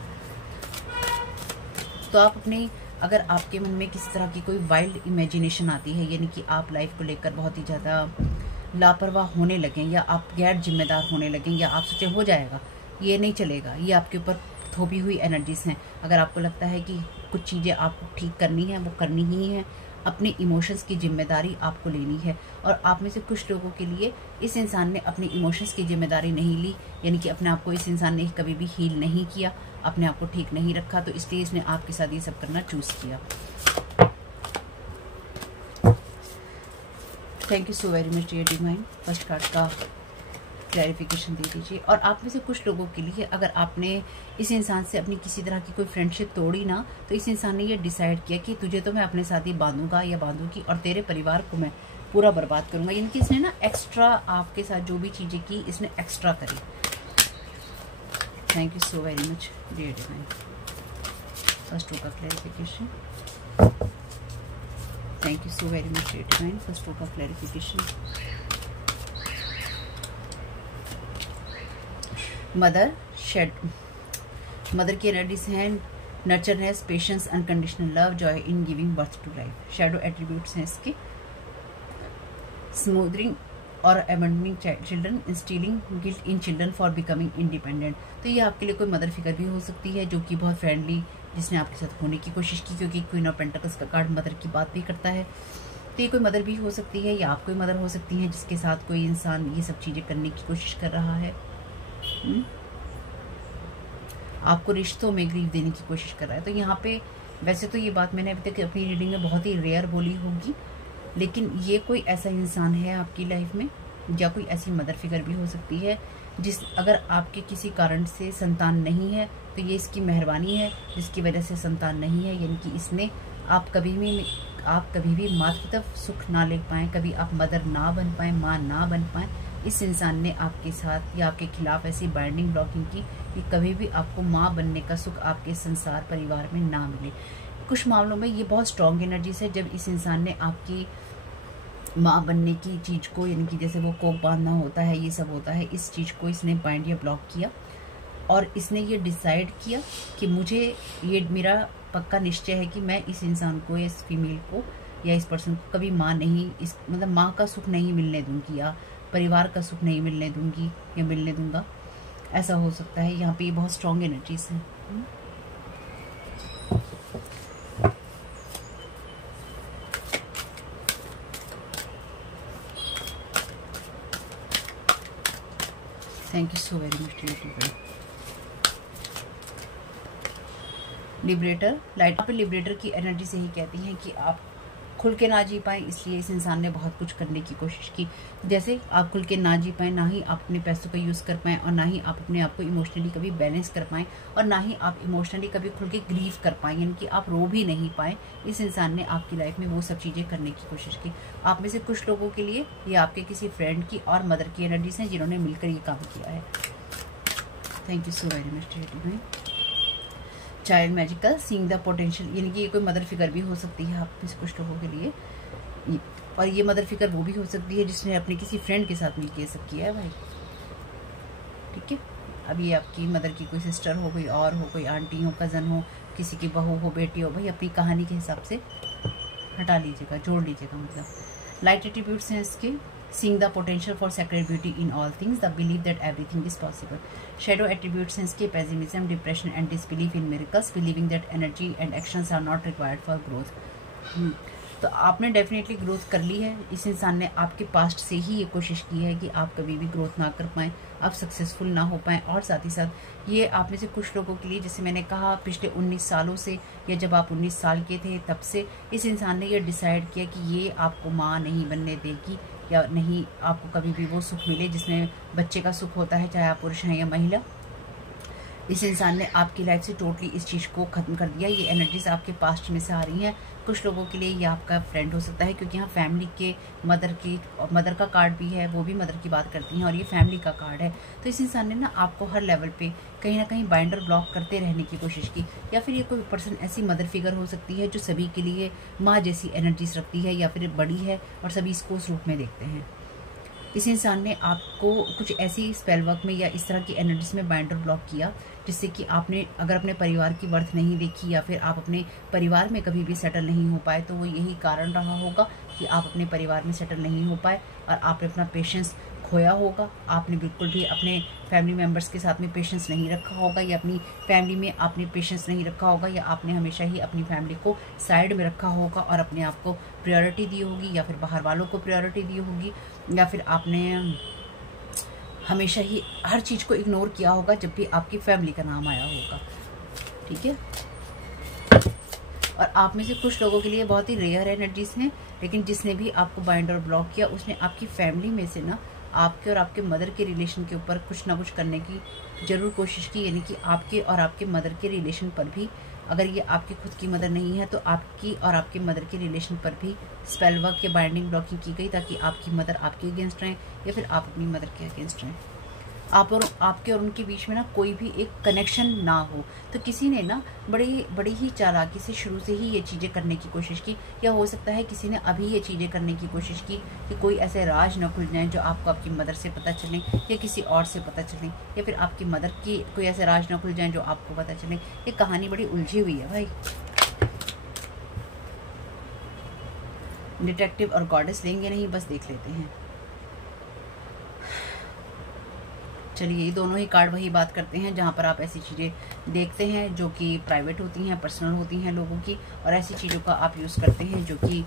तो आप अपने, अगर आपके मन में किसी तरह की कोई वाइल्ड इमेजिनेशन आती है, यानी कि आप लाइफ को लेकर बहुत ही ज़्यादा लापरवाह होने लगें, या आप गैर जिम्मेदार होने लगें, या आप सोचे हो जाएगा, ये नहीं चलेगा, ये आपके ऊपर थोपी हुई एनर्जीज हैं। अगर आपको लगता है कि कुछ चीज़ें आपको ठीक करनी है, वो करनी ही है, अपने इमोशंस की जिम्मेदारी आपको लेनी है। और आप में से कुछ लोगों के लिए इस इंसान ने अपनी इमोशंस की जिम्मेदारी नहीं ली, यानी कि अपने आप को इस इंसान ने कभी भी हील नहीं किया, अपने आप को ठीक नहीं रखा, तो इसलिए इसने आपके साथ ये सब करना चूज किया। Thank you so very much dear divine. First card का क्लैरिफिकेशन दे दीजिए। और आप में से कुछ लोगों के लिए, अगर आपने इस इंसान से अपनी किसी तरह की कोई फ्रेंडशिप तोड़ी ना, तो इस इंसान ने ये डिसाइड किया कि तुझे तो मैं अपने साथ ही बांधूंगा या बांधूंगी, और तेरे परिवार को मैं पूरा बर्बाद करूंगा। यानी कि इसने ना एक्स्ट्रा आपके साथ जो भी चीज़ें की, इसने एक्स्ट्रा करी। Thank you so very much dear divine. First row का clarification. Thank you so very much dear divine. First row का क्लैरिफिकेशन। मदर की एनर्जीज हैं nurturance, patience, unconditional love, joy in giving birth to life. Shadow attributes हैं इसके, smothering और abandoning children, instilling guilt in children for becoming independent. तो ये आपके लिए कोई मदर फिगर भी हो सकती है जो कि बहुत फ्रेंडली, जिसने आपके साथ होने की कोशिश की, क्योंकि क्वीन ऑफ पेंटिकल्स का कार्ड मदर की बात भी करता है। तो ये कोई मदर भी हो सकती है, या आप कोई मदर हो सकती है जिसके साथ कोई इंसान ये सब चीज़ें करने की कोशिश कर रहा है। आपको रिश्तों में ग्रीफ देने की कोशिश कर रहा है। तो यहाँ पे वैसे तो ये बात मैंने अभी तक अपनी रीडिंग में बहुत ही रेयर बोली होगी, लेकिन ये कोई ऐसा इंसान है आपकी लाइफ में, या कोई ऐसी मदर फिगर भी हो सकती है अगर आपके किसी कारण से संतान नहीं है तो ये इसकी मेहरबानी है जिसकी वजह से संतान नहीं है। यानी कि इसने आप कभी भी माँ की तरफ सुख ना ले पाएँ, कभी आप मदर ना बन पाएँ, माँ ना बन पाएँ। इस इंसान ने आपके साथ या आपके खिलाफ ऐसी बाइंडिंग ब्लॉकिंग की कि कभी भी आपको माँ बनने का सुख आपके संसार परिवार में ना मिले। कुछ मामलों में ये बहुत स्ट्रॉन्ग एनर्जीज है जब इस इंसान ने आपकी माँ बनने की चीज़ को, यानी कि जैसे वो कोक बांधना होता है, ये सब होता है, इस चीज़ को इसने बाइंड या ब्लॉक किया और इसने ये डिसाइड किया कि मुझे ये मेरा पक्का निश्चय है कि मैं इस इंसान को, इस फीमेल को या इस पर्सन को कभी माँ नहीं, इस मतलब माँ का सुख नहीं मिलने दूंगी या परिवार का सुख नहीं मिलने दूंगी या मिलने दूंगा। ऐसा हो सकता है। यहाँ पे ये बहुत स्ट्रॉन्ग एनर्जीज हैं। Thank you so very much. Liberator, light पे लिबरेटर की एनर्जी से ही कहती हैं कि आप खुल के ना जी पाए, इसलिए इस इंसान ने बहुत कुछ करने की कोशिश की। जैसे आप खुल के ना जी पाए, ना ही आप अपने पैसों का यूज़ कर पाएँ और ना ही आप अपने आप को इमोशनली कभी बैलेंस कर पाएँ और ना ही आप इमोशनली कभी खुल के ग्रीव कर पाएँ, यानी कि आप रो भी नहीं पाएँ। इस इंसान ने आपकी लाइफ में वो सब चीज़ें करने की कोशिश की। आप में से कुछ लोगों के लिए ये आपके किसी फ्रेंड की और मदर की एनर्जीज हैं जिन्होंने मिलकर ये काम किया है। Thank you so very much. Child magical, seeing the potential, यानी कि ये कोई मदर फिगर भी हो सकती है आप में से कुछ लोगों के लिए, और ये मदर फिगर वो भी हो सकती है जिसने अपने किसी फ्रेंड के साथ मिलकर ये सब किया है भाई। ठीक है, अब ये आपकी मदर की कोई सिस्टर हो, कोई और हो, कोई आंटी हो, कज़न हो, किसी की बहू हो, बेटी हो, भाई अपनी कहानी के हिसाब से हटा लीजिएगा, जोड़ लीजिएगा। मतलब लाइट एट्रीब्यूट्स हैं इसके, seeing the potential for sacred beauty in all things, the belief that everything is possible. Shadow attributes हैं इसके pessimism, depression and disbelief in miracles, believing that energy and actions are not required for growth. तो आपने definitely growth कर ली है। इस इंसान ने आपके पास्ट से ही ये कोशिश की है कि आप कभी भी ग्रोथ ना कर पाएँ, आप सक्सेसफुल ना हो पाएँ। और साथ ही साथ ये आप में से कुछ लोगों के लिए, जैसे मैंने कहा, पिछले 19 सालों से या जब आप 19 साल के थे तब से इस इंसान ने ये डिसाइड किया कि ये आपको माँ नहीं बनने देगी या नहीं आपको कभी भी वो सुख मिले जिसमें बच्चे का सुख होता है, चाहे आप पुरुष हैं या महिला। इस इंसान ने आपकी लाइफ से टोटली इस चीज़ को ख़त्म कर दिया। ये एनर्जीज आपके पास्ट में से आ रही हैं। कुछ लोगों के लिए ये आपका फ्रेंड हो सकता है, क्योंकि यहाँ फैमिली के मदर का कार्ड भी है, वो भी मदर की बात करती हैं, और ये फैमिली का कार्ड है। तो इस इंसान ने ना आपको हर लेवल पे कहीं ना कहीं बाइंडर ब्लॉक करते रहने की कोशिश की। या फिर ये कोई पर्सन ऐसी मदर फिगर हो सकती है जो सभी के लिए माँ जैसी एनर्जीज रखती है या फिर बड़ी है और सभी इसको उस रूप में देखते हैं। इस इंसान ने आपको कुछ ऐसी स्पेल वर्क में या इस तरह की एनर्जीज में बाइंडर ब्लॉक किया जिससे कि आपने अगर अपने परिवार की वर्थ नहीं देखी या फिर आप अपने परिवार में कभी भी सेटल नहीं हो पाए, तो वो यही कारण रहा होगा कि आप अपने परिवार में सेटल नहीं हो पाए और आपने अपना पेशेंस खोया होगा। आपने बिल्कुल भी अपने फैमिली मेम्बर्स के साथ में पेशेंस नहीं रखा होगा, या अपनी फैमिली में आपने पेशेंस नहीं रखा होगा, या आपने हमेशा ही अपनी फैमिली को साइड में रखा होगा और अपने आप को प्रायोरिटी दी होगी, या फिर बाहर वालों को प्रायोरिटी दी होगी, या फिर आपने हमेशा ही हर चीज़ को इग्नोर किया होगा जब भी आपकी फैमिली का नाम आया होगा। ठीक है, और आप में से कुछ लोगों के लिए बहुत ही रेयर एनर्जीज हैं, लेकिन जिसने भी आपको बाइंड और ब्लॉक किया उसने आपकी फैमिली में से ना आपके और आपके मदर के रिलेशन के ऊपर कुछ ना कुछ करने की ज़रूर कोशिश की। यानी कि आपके और आपके मदर के रिलेशन पर भी, अगर ये आपकी खुद की मदर नहीं है तो आपकी और आपके मदर के रिलेशन पर भी स्पेल वर्क या बाइंडिंग ब्लॉकिंग की गई, ताकि आपकी मदर आपके अगेंस्ट रहें या फिर आप अपनी मदर के अगेंस्ट रहें। आपके और उनके बीच में ना कोई भी एक कनेक्शन ना हो। तो किसी ने ना बड़ी ही चालाकी से शुरू से ही ये चीज़ें करने की कोशिश की, या हो सकता है किसी ने अभी ये चीज़ें करने की कोशिश की कि कोई ऐसे राज न खुल जाए जो आपको आपकी मदर से पता चले या किसी और से पता चले, या फिर आपकी मदर की कोई ऐसे राज न खुल जाए जो आपको पता चले। ये कहानी बड़ी उलझी हुई है भाई। डिटेक्टिव और गॉडेस लेंगे नहीं, बस देख लेते हैं। चलिए, ये दोनों ही कार्ड वही बात करते हैं जहाँ पर आप ऐसी चीज़ें देखते हैं जो कि प्राइवेट होती हैं, पर्सनल होती हैं लोगों की, और ऐसी चीज़ों का आप यूज़ करते हैं जो कि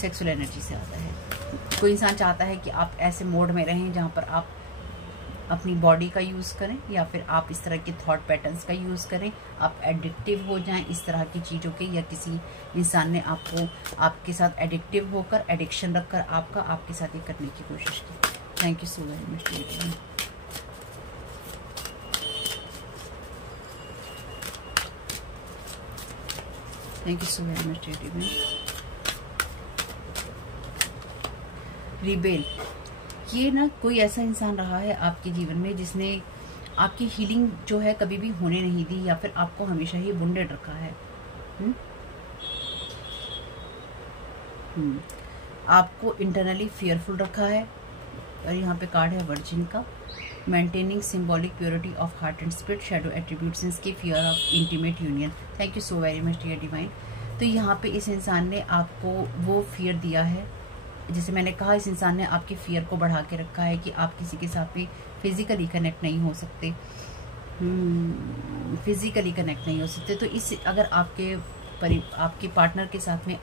सेक्सुअल एनर्जी से आता है। कोई इंसान चाहता है कि आप ऐसे मोड में रहें जहाँ पर आप अपनी बॉडी का यूज़ करें या फिर आप इस तरह के थॉट पैटर्न्स का यूज़ करें, आप एडिक्टिव हो जाएं इस तरह की चीज़ों के, या किसी इंसान ने आपको आपके साथ एडिक्टिव होकर, एडिक्शन रखकर आपके साथ ये करने की कोशिश की। Thank you so very much. Thank you so very much rebel. ये ना कोई ऐसा इंसान रहा है आपके जीवन में जिसने आपकी हीलिंग जो है कभी भी होने नहीं दी, या फिर आपको हमेशा ही वुंडेड रखा है। आपको इंटरनली फियरफुल रखा है। और यहाँ पे कार्ड है वर्जिन का, maintaining symbolic purity of heart and spirit, shadow attributes इसके, fear of intimate union. Thank you so very much dear divine. तो यहाँ पे इस इंसान ने आपको वो फियर दिया है, जैसे मैंने कहा इस इंसान ने आपके फियर को बढ़ा के रखा है कि आप किसी के साथ भी फिजिकली कनेक्ट नहीं हो सकते, फिजिकली कनेक्ट नहीं हो सकते। तो इस अगर आपके पार्टनर के साथ में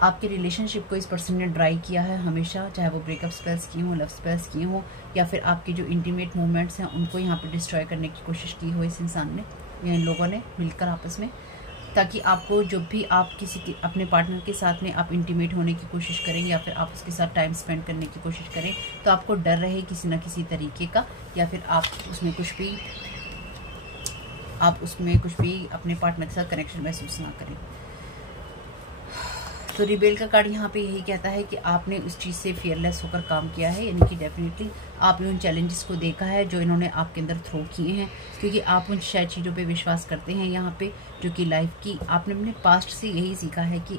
आपके रिलेशनशिप को इस पर्सन ने ड्राई किया है हमेशा, चाहे वो ब्रेकअप स्पेल्स किए हों, लव स्पेल्स किए हों, या फिर आपके जो इंटीमेट मूवमेंट्स हैं उनको यहाँ पे डिस्ट्रॉय करने की कोशिश की हो इस इंसान ने या इन लोगों ने मिलकर आपस में, ताकि आपको जब भी आप अपने पार्टनर के साथ में आप इंटीमेट होने की कोशिश करें या फिर आप उसके साथ टाइम स्पेंड करने की कोशिश करें तो आपको डर रहे किसी न किसी तरीके का, या फिर आप उसमें कुछ भी अपने पार्टनर के साथ कनेक्शन महसूस ना करें। तो रिबेल का कार्ड यहाँ पे यही कहता है कि आपने उस चीज़ से फियरलेस होकर काम किया है, यानी कि डेफिनेटली आपने उन चैलेंजेस को देखा है जो इन्होंने आपके अंदर थ्रो किए हैं, क्योंकि आप उन शायद चीज़ों पे विश्वास करते हैं यहाँ पे, जो कि लाइफ की आपने अपने पास्ट से यही सीखा है कि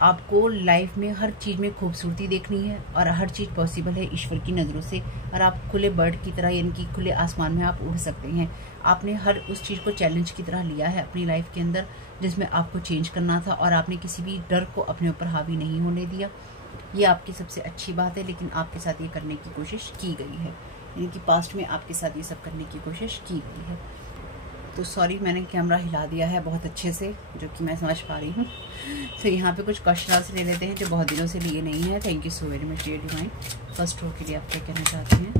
आपको लाइफ में हर चीज़ में खूबसूरती देखनी है और हर चीज़ पॉसिबल है ईश्वर की नज़रों से, और आप खुले बर्ड की तरह यानी कि खुले आसमान में आप उड़ सकते हैं। आपने हर उस चीज़ को चैलेंज की तरह लिया है अपनी लाइफ के अंदर जिसमें आपको चेंज करना था, और आपने किसी भी डर को अपने ऊपर हावी नहीं होने दिया। ये आपकी सबसे अच्छी बात है, लेकिन आपके साथ ये करने की कोशिश की गई है, यानी कि पास्ट में आपके साथ ये सब करने की कोशिश की गई है। तो सॉरी मैंने कैमरा हिला दिया है बहुत अच्छे से, जो कि मैं समझ पा रही हूँ। तो यहाँ पे कुछ क्वेश्चन ले लेते हैं जो बहुत दिनों से लिए नहीं है। Thank you so very much dear divine. First row के लिए आप क्या कहना चाहते हैं?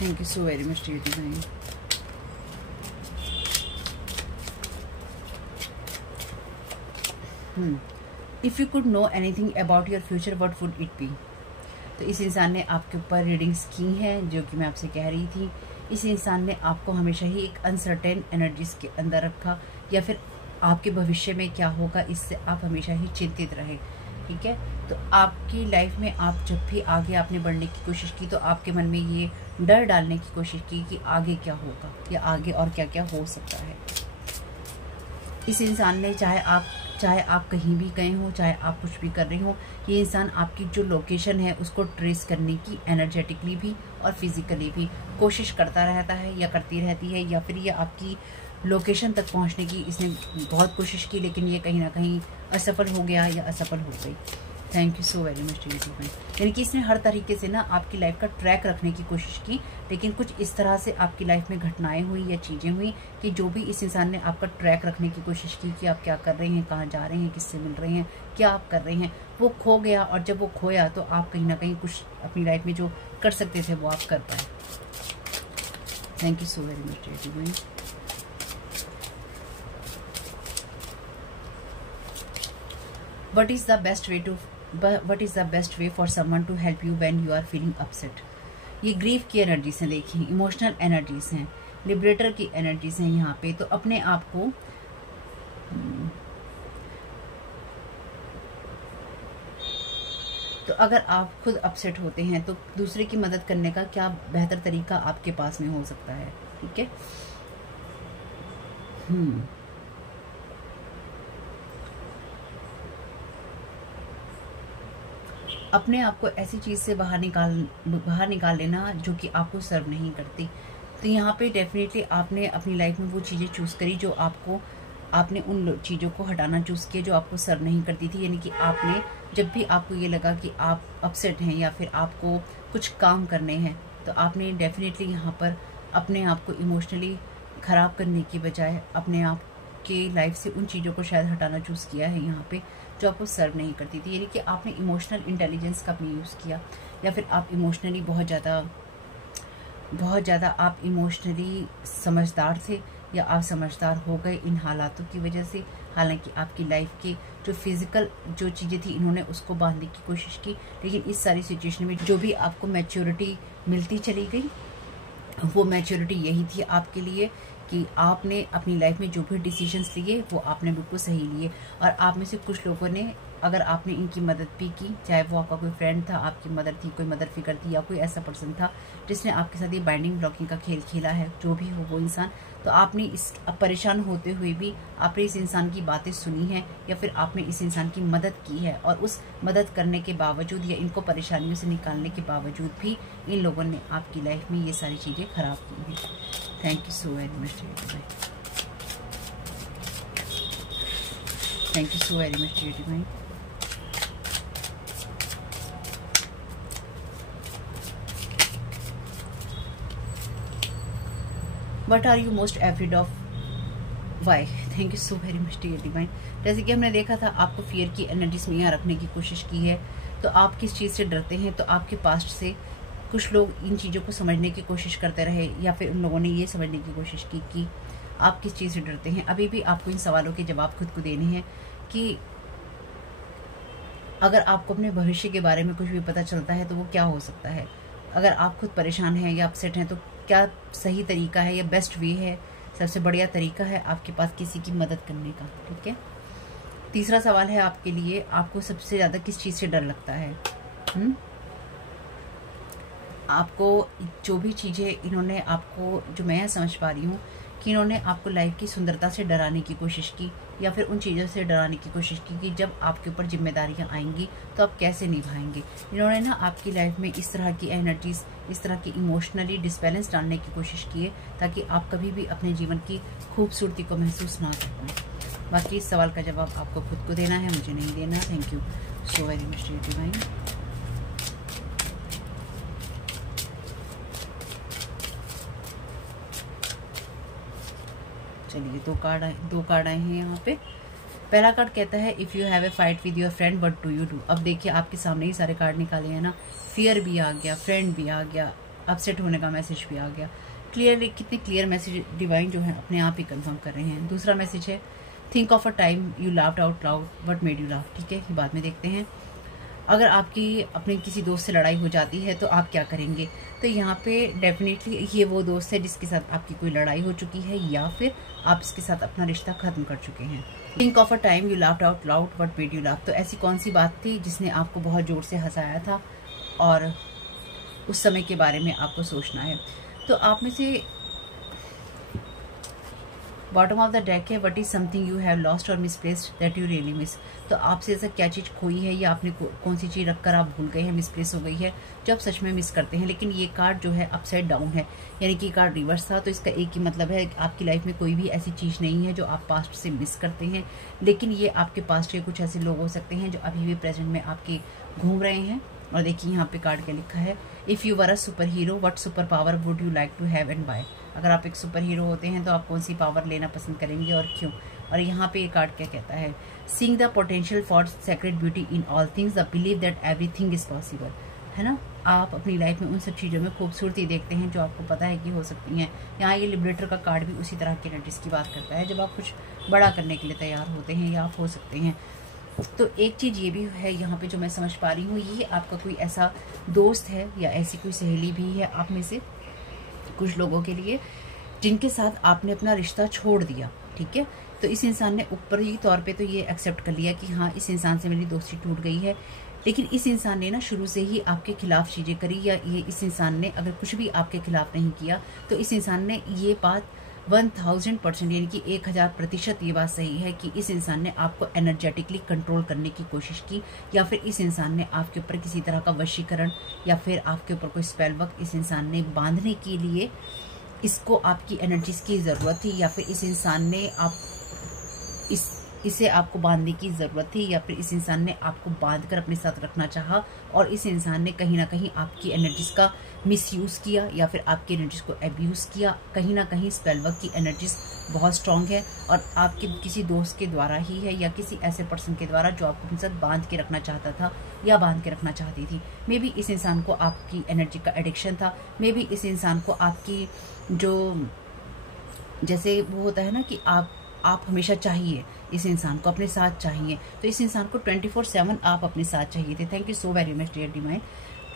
Thank you so very much dear divine. If you could know anything about your future what would it be. तो इस इंसान ने आपके ऊपर रीडिंग्स की हैं, जो कि मैं आपसे कह रही थी। इस इंसान ने आपको हमेशा ही एक अनसर्टेन एनर्जीज के अंदर रखा, या फिर आपके भविष्य में क्या होगा इससे आप हमेशा ही चिंतित रहे। ठीक है, तो आपकी लाइफ में आप जब भी आगे आपने बढ़ने की कोशिश की तो आपके मन में ये डर डालने की कोशिश की कि आगे क्या होगा या आगे और क्या क्या हो सकता है। इस इंसान ने चाहे आप कहीं भी गए हो, चाहे आप कुछ भी कर रहे हो, ये इंसान आपकी जो लोकेशन है उसको ट्रेस करने की एनर्जेटिकली भी और फिजिकली भी कोशिश करता रहता है या करती रहती है, या फिर ये आपकी लोकेशन तक पहुंचने की इसने बहुत कोशिश की, लेकिन ये कहीं ना कहीं असफल हो गया या असफल हो गई। Thank you so very much dear divine. यानी कि इसने हर तरीके से ना आपकी लाइफ का ट्रैक रखने की कोशिश की, लेकिन कुछ इस तरह से आपकी लाइफ में घटनाएं हुई या चीज़ें हुई कि जो भी इस इंसान ने आपका ट्रैक रखने की कोशिश की कि आप क्या कर रहे हैं, कहाँ जा रहे हैं, किससे मिल रहे हैं, क्या आप कर रहे हैं, वो खो गया। और जब वो खोया तो आप कहीं ना कहीं कुछ अपनी लाइफ में जो कर सकते थे वो आप कर पाए। Thank you so very much dear divine. What is the best way for someone to help you when you are feeling upset? ये ग्रीफ की एनर्जीज हैं, देखिए इमोशनल एनर्जीज हैं, लिबरेटर की एनर्जीज हैं यहाँ पे। तो अपने आप को तो अगर आप खुद अपसेट होते हैं तो दूसरे की मदद करने का क्या बेहतर तरीका आपके पास में हो सकता है। ठीक है, अपने आप को ऐसी चीज़ से बाहर निकाल लेना जो कि आपको सर्व नहीं करती। तो यहाँ पे डेफिनेटली आपने अपनी लाइफ में वो चीज़ें चूज़ करी जो आपने उन चीज़ों को हटाना चूज़ किया जो आपको सर्व नहीं करती थी। यानी कि आपने जब भी आपको ये लगा कि आप अपसेट हैं या फिर आपको कुछ काम करने हैं, तो आपने डेफिनेटली यहाँ पर अपने आप को इमोशनली ख़राब करने की बजाय अपने आप आपके लाइफ से उन चीज़ों को शायद हटाना चूज़ किया है यहाँ पे जो आपको सर्व नहीं करती थी। यानी कि आपने इमोशनल इंटेलिजेंस का भी यूज़ किया, या फिर आप इमोशनली बहुत ज़्यादा आप इमोशनली समझदार थे, या आप समझदार हो गए इन हालातों की वजह से। हालांकि आपकी लाइफ के जो फिजिकल जो चीज़ें थी इन्होंने उसको बांधने की कोशिश की, लेकिन इस सारी सिचुएशन में जो भी आपको मैच्योरिटी मिलती चली गई वो मैच्योरिटी यही थी आपके लिए कि आपने अपनी लाइफ में जो भी डिसीजंस लिए वो आपने बिल्कुल सही लिए। और आप में से कुछ लोगों ने, अगर आपने इनकी मदद भी की, चाहे वो आपका कोई फ्रेंड था, आपकी मदर थी, कोई मदर फिगर थी, या कोई ऐसा पर्सन था जिसने आपके साथ ये बाइंडिंग ब्लॉकिंग का खेल खेला है, जो भी हो वो इंसान, तो आपने इस परेशान होते हुए भी आपने इस इंसान की बातें सुनी है, या फिर आपने इस इंसान की मदद की है, और उस मदद करने के बावजूद या इनको परेशानियों से निकालने के बावजूद भी इन लोगों ने आपकी लाइफ में ये सारी चीज़ें खराब की हैं। Thank you so very much divine, thank you so very much divine. What are you most afraid of? Why? Thank you so very much dear divine। जैसे कि हमने देखा था आपको फियर की एनर्जीज में यहाँ रखने की कोशिश की है, तो आप किस चीज़ से डरते हैं? तो आपके पास्ट से कुछ लोग इन चीज़ों को समझने की कोशिश करते रहे, या फिर उन लोगों ने ये समझने की कोशिश की कि आप किस चीज़ से डरते हैं। अभी भी आपको इन सवालों के जवाब खुद को देने हैं कि अगर आपको अपने भविष्य के बारे में कुछ भी पता चलता है तो वो क्या हो सकता है। अगर आप खुद परेशान हैं या अपसेट हैं तो क्या सही तरीका है या बेस्ट वे है, सबसे बढ़िया तरीका है आपके पास किसी की मदद करने का। ठीक है। तीसरा सवाल है आपके लिए, आपको सबसे ज़्यादा किस चीज़ से डर लगता है? आपको जो भी चीज़ें इन्होंने आपको, जो मैं समझ पा रही हूँ कि इन्होंने आपको लाइफ की सुंदरता से डराने की कोशिश की, या फिर उन चीज़ों से डराने की कोशिश की कि जब आपके ऊपर जिम्मेदारियां आएंगी तो आप कैसे निभाएंगे। इन्होंने ना आपकी लाइफ में इस तरह की एनर्जीज, इस तरह की इमोशनली डिसबैलेंस डालने की कोशिश की है ताकि आप कभी भी अपने जीवन की खूबसूरती को महसूस ना कर पाएं। बाकी इस सवाल का जवाब आपको खुद को देना है, मुझे नहीं देना। Thank you so very much divine. चलिए दो कार्ड आए हैं यहाँ पे। पहला कार्ड कहता है if you have a fight with your friend what do you do. अब देखिए आपके सामने ही सारे कार्ड निकाले हैं ना, फियर भी आ गया, फ्रेंड भी आ गया, अपसेट होने का मैसेज भी आ गया। क्लियरली कितने क्लियर मैसेज डिवाइन जो है अपने आप ही कंफर्म कर रहे हैं। दूसरा मैसेज है think of a time you laughed out loud what made you laugh. ठीक है, ये बाद में देखते हैं। अगर आपकी अपने किसी दोस्त से लड़ाई हो जाती है तो आप क्या करेंगे? तो यहाँ पे डेफिनेटली ये वो दोस्त है जिसके साथ आपकी कोई लड़ाई हो चुकी है, या फिर आप इसके साथ अपना रिश्ता खत्म कर चुके हैं। Think of a time you laughed out loud what made you laugh. तो ऐसी कौन सी बात थी जिसने आपको बहुत जोर से हंसाया था, और उस समय के बारे में आपको सोचना है। तो आप में से बॉटम ऑफ द डेक है what is something you have lost और misplaced that you really miss. तो आपसे ऐसा क्या चीज़ खोई है या आपने कौन सी चीज़ रखकर आप भूल गए हैं, मिसप्लेस हो गई है, जो आप सच में मिस करते हैं। लेकिन ये कार्ड जो है अपसाइड डाउन है, यानी कि कार्ड रिवर्स था। तो इसका एक ही मतलब है कि आपकी लाइफ में कोई भी ऐसी चीज़ नहीं है जो आप पास्ट से मिस करते हैं, लेकिन ये आपके पास्ट के कुछ ऐसे लोग हो सकते हैं जो अभी भी प्रेजेंट में आपके घूम रहे हैं। और देखिए यहाँ पे कार्ड क्या लिखा है, if you were a superhero what superpower would you like to have and by. अगर आप एक सुपर हीरो होते हैं तो आप कौन सी पावर लेना पसंद करेंगे और क्यों? और यहाँ पे ये कार्ड क्या कहता है, seeing the potential for sacred beauty in all things the believe that everything is possible. है ना, आप अपनी लाइफ में उन सब चीज़ों में खूबसूरती देखते हैं जो आपको पता है कि हो सकती हैं। यहाँ ये लिबरेटर का कार्ड भी उसी तरह की एनर्जीज की बात करता है, जब आप कुछ बड़ा करने के लिए तैयार होते हैं या आप हो सकते हैं। तो एक चीज़ ये भी है यहाँ पे जो मैं समझ पा रही हूँ, ये आपका कोई ऐसा दोस्त है या ऐसी कोई सहेली भी है आप में से कुछ लोगों के लिए जिनके साथ आपने अपना रिश्ता छोड़ दिया। ठीक है, तो इस इंसान ने ऊपरी तौर पे तो ये एक्सेप्ट कर लिया कि हाँ इस इंसान से मेरी दोस्ती टूट गई है, लेकिन इस इंसान ने ना शुरू से ही आपके खिलाफ चीज़ें करी, या ये इस इंसान ने अगर कुछ भी आपके खिलाफ नहीं किया तो इस इंसान ने ये बात 1000% यानी कि 1000% ये बात सही है कि इस इंसान ने आपको एनर्जेटिकली कंट्रोल करने की कोशिश की, या फिर इस इंसान ने आपके ऊपर किसी तरह का वशीकरण या फिर आपके ऊपर कोई स्पेल वर्क इस इंसान ने बांधने के लिए, इसको आपकी एनर्जीज की ज़रूरत थी, या फिर इस इंसान ने इसे आपको बांधने की ज़रूरत थी, या फिर इस इंसान ने आपको बांधकर अपने साथ रखना चाहा, और इस इंसान ने कहीं ना कहीं आपकी एनर्जीज का मिसयूज़ किया या फिर आपकी एनर्जीज को एब्यूज़ किया। कहीं ना कहीं स्पेल वर्क की एनर्जीज बहुत स्ट्रांग है और आपके किसी दोस्त के द्वारा ही है या किसी ऐसे पर्सन के द्वारा जो आपको अपने साथ बांध के रखना चाहता था या बांध के रखना चाहती थी। मे बी इस इंसान को आपकी एनर्जी का एडिक्शन था। मे बी इस इंसान को आपकी जो जैसे वो होता है ना कि आप हमेशा चाहिए, इस इंसान को अपने साथ चाहिए, तो इस इंसान को 24/7 आप अपने साथ चाहिए थे। Thank you so very much dear divine.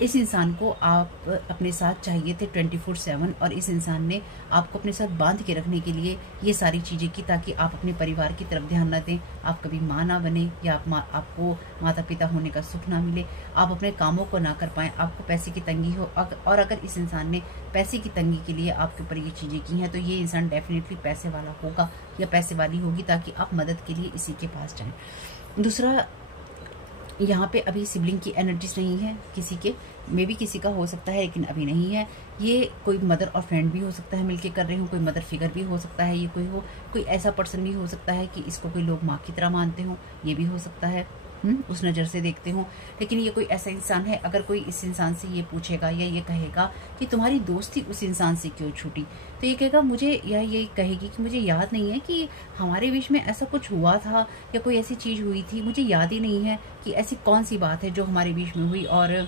इस इंसान को आप अपने साथ चाहिए थे 24/7 और इस इंसान ने आपको अपने साथ बांध के रखने के लिए ये सारी चीज़ें की ताकि आप अपने परिवार की तरफ ध्यान न दें, आप कभी माँ ना बने या आपको माता पिता होने का सुख ना मिले, आप अपने कामों को ना कर पाएँ, आपको पैसे की तंगी हो। और अगर इस इंसान ने पैसे की तंगी के लिए आपके ऊपर ये चीज़ें की हैं तो ये इंसान डेफिनेटली पैसे वाला होगा या पैसे वाली होगी ताकि आप मदद के लिए इसी के पास जाएँ। दूसरा, यहाँ पे अभी सिबलिंग की एनर्जीज नहीं है किसी के, मे भी किसी का हो सकता है लेकिन अभी नहीं है। ये कोई मदर और फ्रेंड भी हो सकता है मिलके कर रहे हो, कोई मदर फिगर भी हो सकता है, ये कोई ऐसा पर्सन भी हो सकता है कि इसको कोई लोग माँ की तरह मानते हो, ये भी हो सकता है, उस नज़र से देखते हो। लेकिन ये कोई ऐसा इंसान है, अगर कोई इस इंसान से ये पूछेगा या ये कहेगा कि तुम्हारी दोस्ती उस इंसान से क्यों छूटी, तो ये कहेगा मुझे, या ये कहेगी कि मुझे याद नहीं है कि हमारे बीच में ऐसा कुछ हुआ था या कोई ऐसी चीज़ हुई थी, मुझे याद ही नहीं है कि ऐसी कौन सी बात है जो हमारे बीच में हुई और